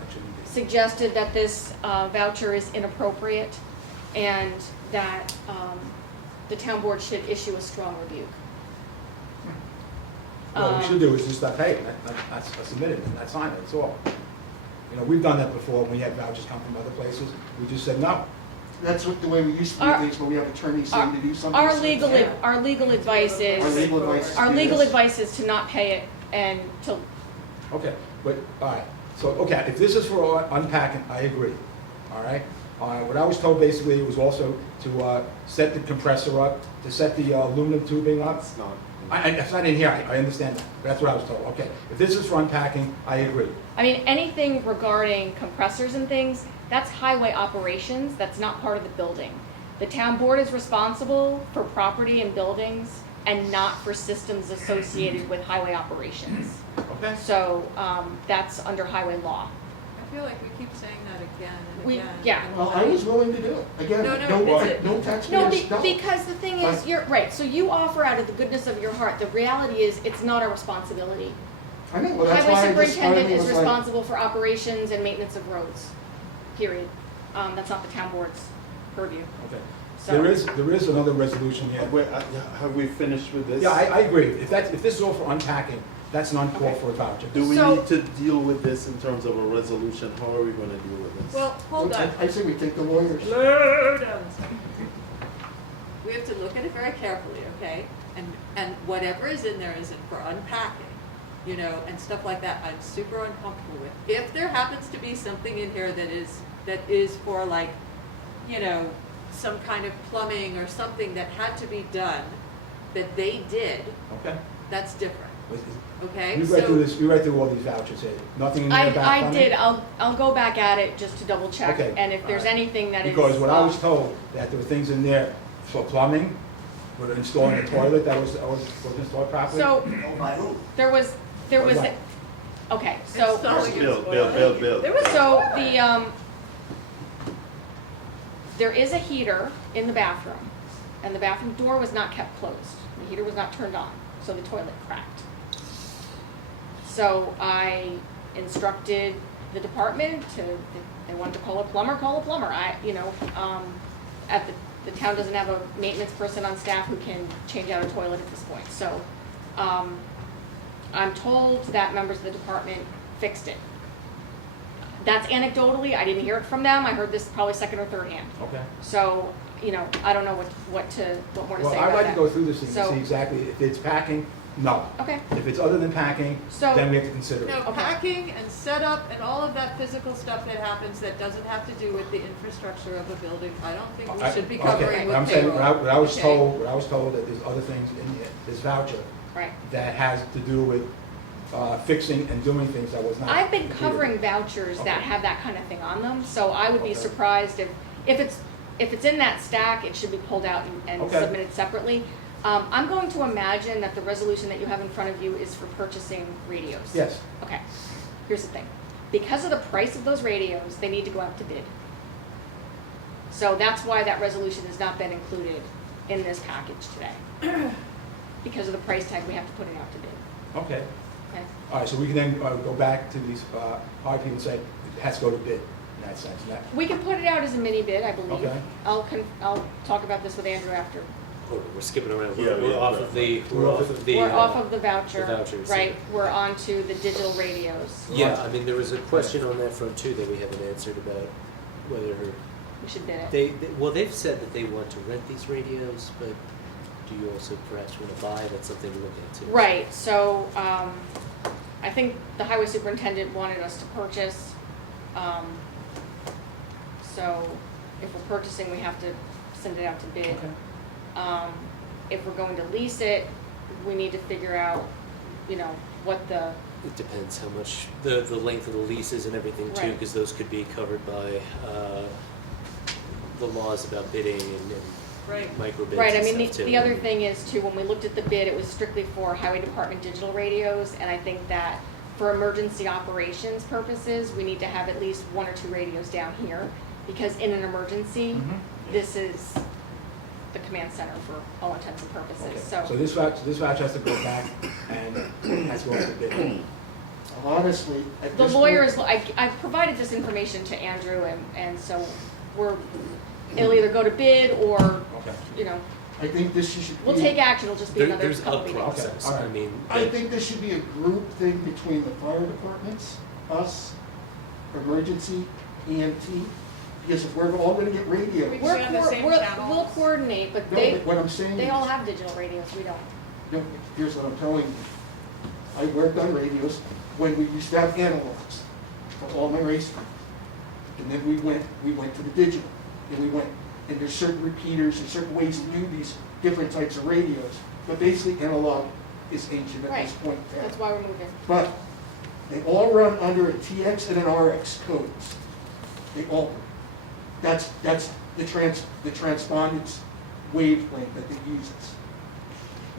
suggested that this voucher is inappropriate and that the town board should issue a strong rebuke. What we should do is just not pay it, that's submit it, and that's fine, that's all. You know, we've done that before, when we had vouchers come from other places, we just said no. That's what the way we used to do Our- things, but we have attorneys saying to do something. Our so- legal advice is Our legal advice is our do legal this. advice is to not pay it and to Okay, but, all right, so, okay, if this is for unpacking, I agree, all right? What I was told basically was also to set the compressor up, to set the aluminum tubing up. It's not. It's not in here, I understand that, but that's what I was told, okay. If this is for unpacking, I agree. I mean, anything regarding compressors and things, that's highway operations, that's not part of the building. The town board is responsible for property and buildings and not for systems associated with highway operations. Okay. So, that's under highway law. I feel like we keep saying that again and We- again. yeah. and Well, I was willing to do it. Again, No, no No, taxpayers, no. because the thing is, But- you're right, so you offer out of the goodness of your heart. The reality is, it's not our responsibility. I know, well, that's why I Highway just finally superintendent is was like, responsible for operations and maintenance of roads, period. That's not the town board's purview. Okay. So- There is another resolution here. Wait, have we finished with this? Yeah, I agree. If this is all for unpacking, that's an uncalled for voucher. Do we So- need to deal with this in terms of a resolution? How are we gonna deal with this? Well, hold on. I say we take the lawyers. Slow down a second. We have to look at it very carefully, okay? And whatever is in there isn't for unpacking, you know, and stuff like that, I'm super uncomfortable with. If there happens to be something in here that is for like, you know, some kind of plumbing or something that had to be done, that they did, Okay? that's different, okay? You read through all these vouchers here. Nothing in there about I plumbing? did, I'll go back at it just to double check, Okay, and if there's all right. anything that is. Because what I was told, that there were things in there for plumbing, for installing a toilet that was installed properly. So, there was, What? okay, so. Bill. There was So there is a heater in the bathroom, and the bathroom door was not kept closed. The heater was not turned on, so the toilet cracked. So I instructed the department to, if they wanted to call a plumber, call a plumber. The town doesn't have a maintenance person on staff who can change out a toilet at this point. So, I'm told that members of the department fixed it. That's anecdotally, I didn't hear it from them, I heard this probably second or third hand. Okay. So, you know, I don't know what more to say Well, about that. I'd like to go through this and So- see exactly, if it's packing, no. Okay, If it's other than packing, So- then we have to consider it. No, Okay. packing and setup and all of that physical stuff that happens that doesn't have to do with the infrastructure of a building, I don't think we should be Okay, covering what I'm with saying, payroll. what I was Okay. told that there's other things in this voucher right. that has to do with fixing and doing things that was not. I've been completed. covering vouchers that Okay. have that kind of thing on them, so I would be Okay. surprised if it's in that stack, it should be pulled out and Okay. submitted separately. I'm going to imagine that the resolution that you have in front of you is for purchasing radios. Yes. Okay, here's the thing. Because of the price of those radios, they need to go out to bid. So that's why that resolution has not been included in this package today. Because of the price tag, we have to put it out to bid, Okay. okay? All right, so we can then go back to these RP and say it has to go to bid in that sense. And that- We can put it out as a mini bid, I believe. Okay. I'll talk about this with Andrew after. Oh, we're skipping around. Yeah, We're yeah, off right. of the. We're off of the- We're off of the voucher. the vouchers, Right, yeah. we're on to the digital radios. Yeah, I mean, there was a question on that front too that we haven't answered about whether We should bid it. well, they've said that they want to rent these radios, but do you also perhaps want to buy? That's something to look into. Right, so, I think the highway superintendent wanted us to purchase. So if we're purchasing, we have to send it out to bid. Okay. If we're going to lease it, we need to figure out, you know, what the, It depends how much, the length of the leases and everything too, Right. because those could be covered by the laws about bidding and Right. micro bids right, I and mean, stuff too. the other thing is too, when we looked at the bid, it was strictly for highway department digital radios, and I think that for emergency operations purposes, we need to have at least one or two radios down here, because in an emergency, Mhm. this is the command center for all intents and Okay. purposes, So so. this voucher has to go back and has to go to bid. Honestly, at The this lawyers, point, I've provided this information to Andrew, and so it'll either go to bid or, Okay. you know, I think this should be. we'll take action, it'll just be another There's couple a meetings. process, Okay, all I right. mean. I think this should be a group thing between the fire departments, us, emergency, EMT, because if we're all gonna get radios. We We're on the same channels. We'll coordinate, but No, they, but what I'm saying they is- all have digital radios, we don't. No, here's what I'm telling you. I worked on radios when we used to have analogs for all my racing. And then we went to the digital, and there's certain repeaters and certain ways to do these different types of radios. But basically analog is ancient at this Right. point. That's why we're moving. But they all run under a TX and an RX codes. They all do. That's the transpondence wavelength that they use.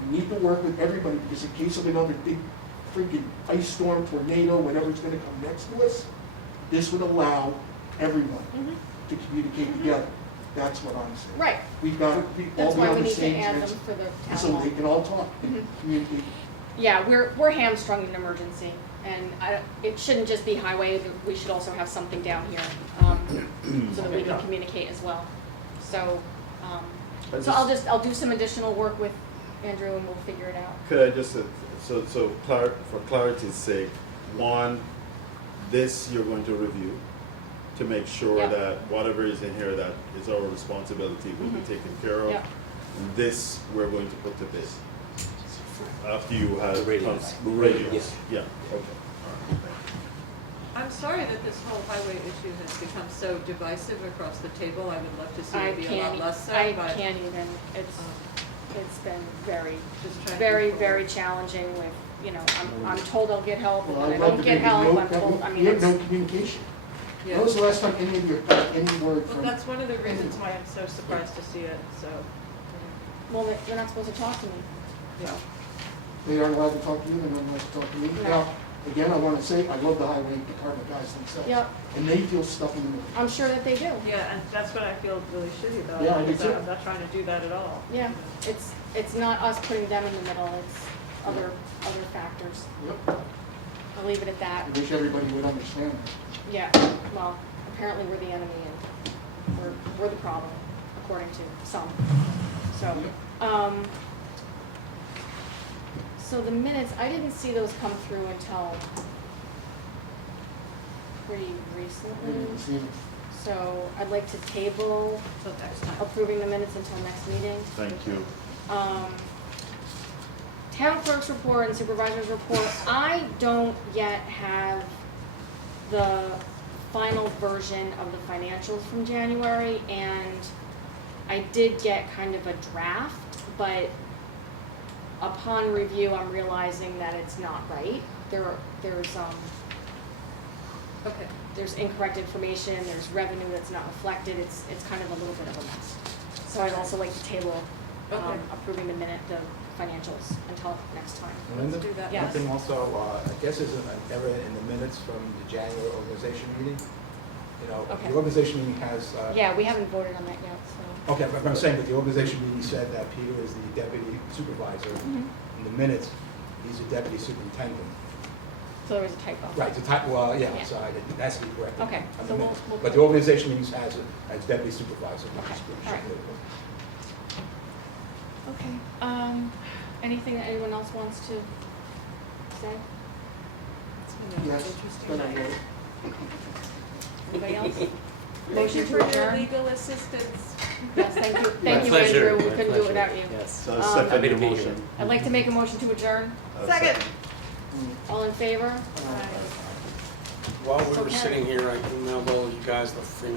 We need to work with everybody, because in case of another big freaking ice storm, tornado, whatever's gonna come next to us, this would allow everyone Mhm. to communicate together. That's what I'm saying. Right. We've got to be, all That's be why on we the need to same add them trans, for the town so hall. they can all talk and Mhm. communicate. Yeah, we're hamstrung in emergency, and it shouldn't just be highway, we should also have something down here, so that we can communicate as well. So, I'll do some additional work with Andrew and we'll figure it out. Could I just, for clarity's sake, one, this you're going to review to make sure Yep. that whatever is in here that is our responsibility will be Mhm. taken care of. Yep. And this, we're going to put to bid. After you have. The radios. Radios, yeah. Okay. I'm sorry that this whole highway issue has become so divisive across the table. I would love to see it be a lot less so, I but can't even, it's been very, just trying to very, move forward. very challenging with, you know, I'm told I'll get help, and Well, then I I'd like don't to get think help, we I'm told, I mean, we have it's, no communication. Yeah. When was the last time any of you got any word Well, from? that's one of the reasons why I'm so surprised to see it, so. well, they're not supposed to talk to me. Yeah. They aren't allowed to talk to you, they're not allowed to talk to me. No. Now, again, I want to say, I love the highway department guys themselves. Yep. And they feel stuff in the middle. I'm sure that they do. Yeah, and that's what I feel really shitty about. Yeah, I do because too. I'm not trying to do that at all. Yeah, it's not us putting them in the middle, it's other factors. Yep. I'll leave it at that. I wish everybody would understand that. Yeah, well, apparently we're the enemy and we're the problem, according to some. So the minutes, I didn't see those come through until pretty recently. See, So I'd like to table Till next time. approving the minutes until next meeting. Thank you. Town clerk's report and supervisor's report, I don't yet have the final version of the financials from January, and I did get kind of a draft, but upon review, I'm realizing that it's not right. Okay. There's incorrect information, there's revenue that's not reflected, it's kind of a little bit of a mess. So I'd also like to table Okay. approving the financials until next time. Let's do that. Yes. One thing also, I guess there's an error in the minutes from the January organization meeting. You know, Okay. the organization meeting has. Yeah, we haven't voted on that yet, so. Okay, but I'm saying, but the organization meeting said that Peter is the deputy supervisor. Mhm. In the minutes, he's a deputy superintendent. So there was a typo. Right, it's a type, well, yeah, Yeah. so it has to be corrected. Okay, on so the we'll- minutes. we'll But put- the organization meeting has it as deputy supervisor, which Okay, is pretty all right. sure. Okay, anything that anyone else wants to say? It's been an yes, interesting but I night. will. Anybody else? Thank you Motion for to your adjourn? legal assistance. Yes, thank you, My thank you, pleasure, Andrew, we my couldn't do it pleasure. without you. Yes. So Um, second Happy to the be here. motion. I'd like to make a motion to adjourn. Second. All in favor? While we So were carried. sitting here, I emailed all of you guys the free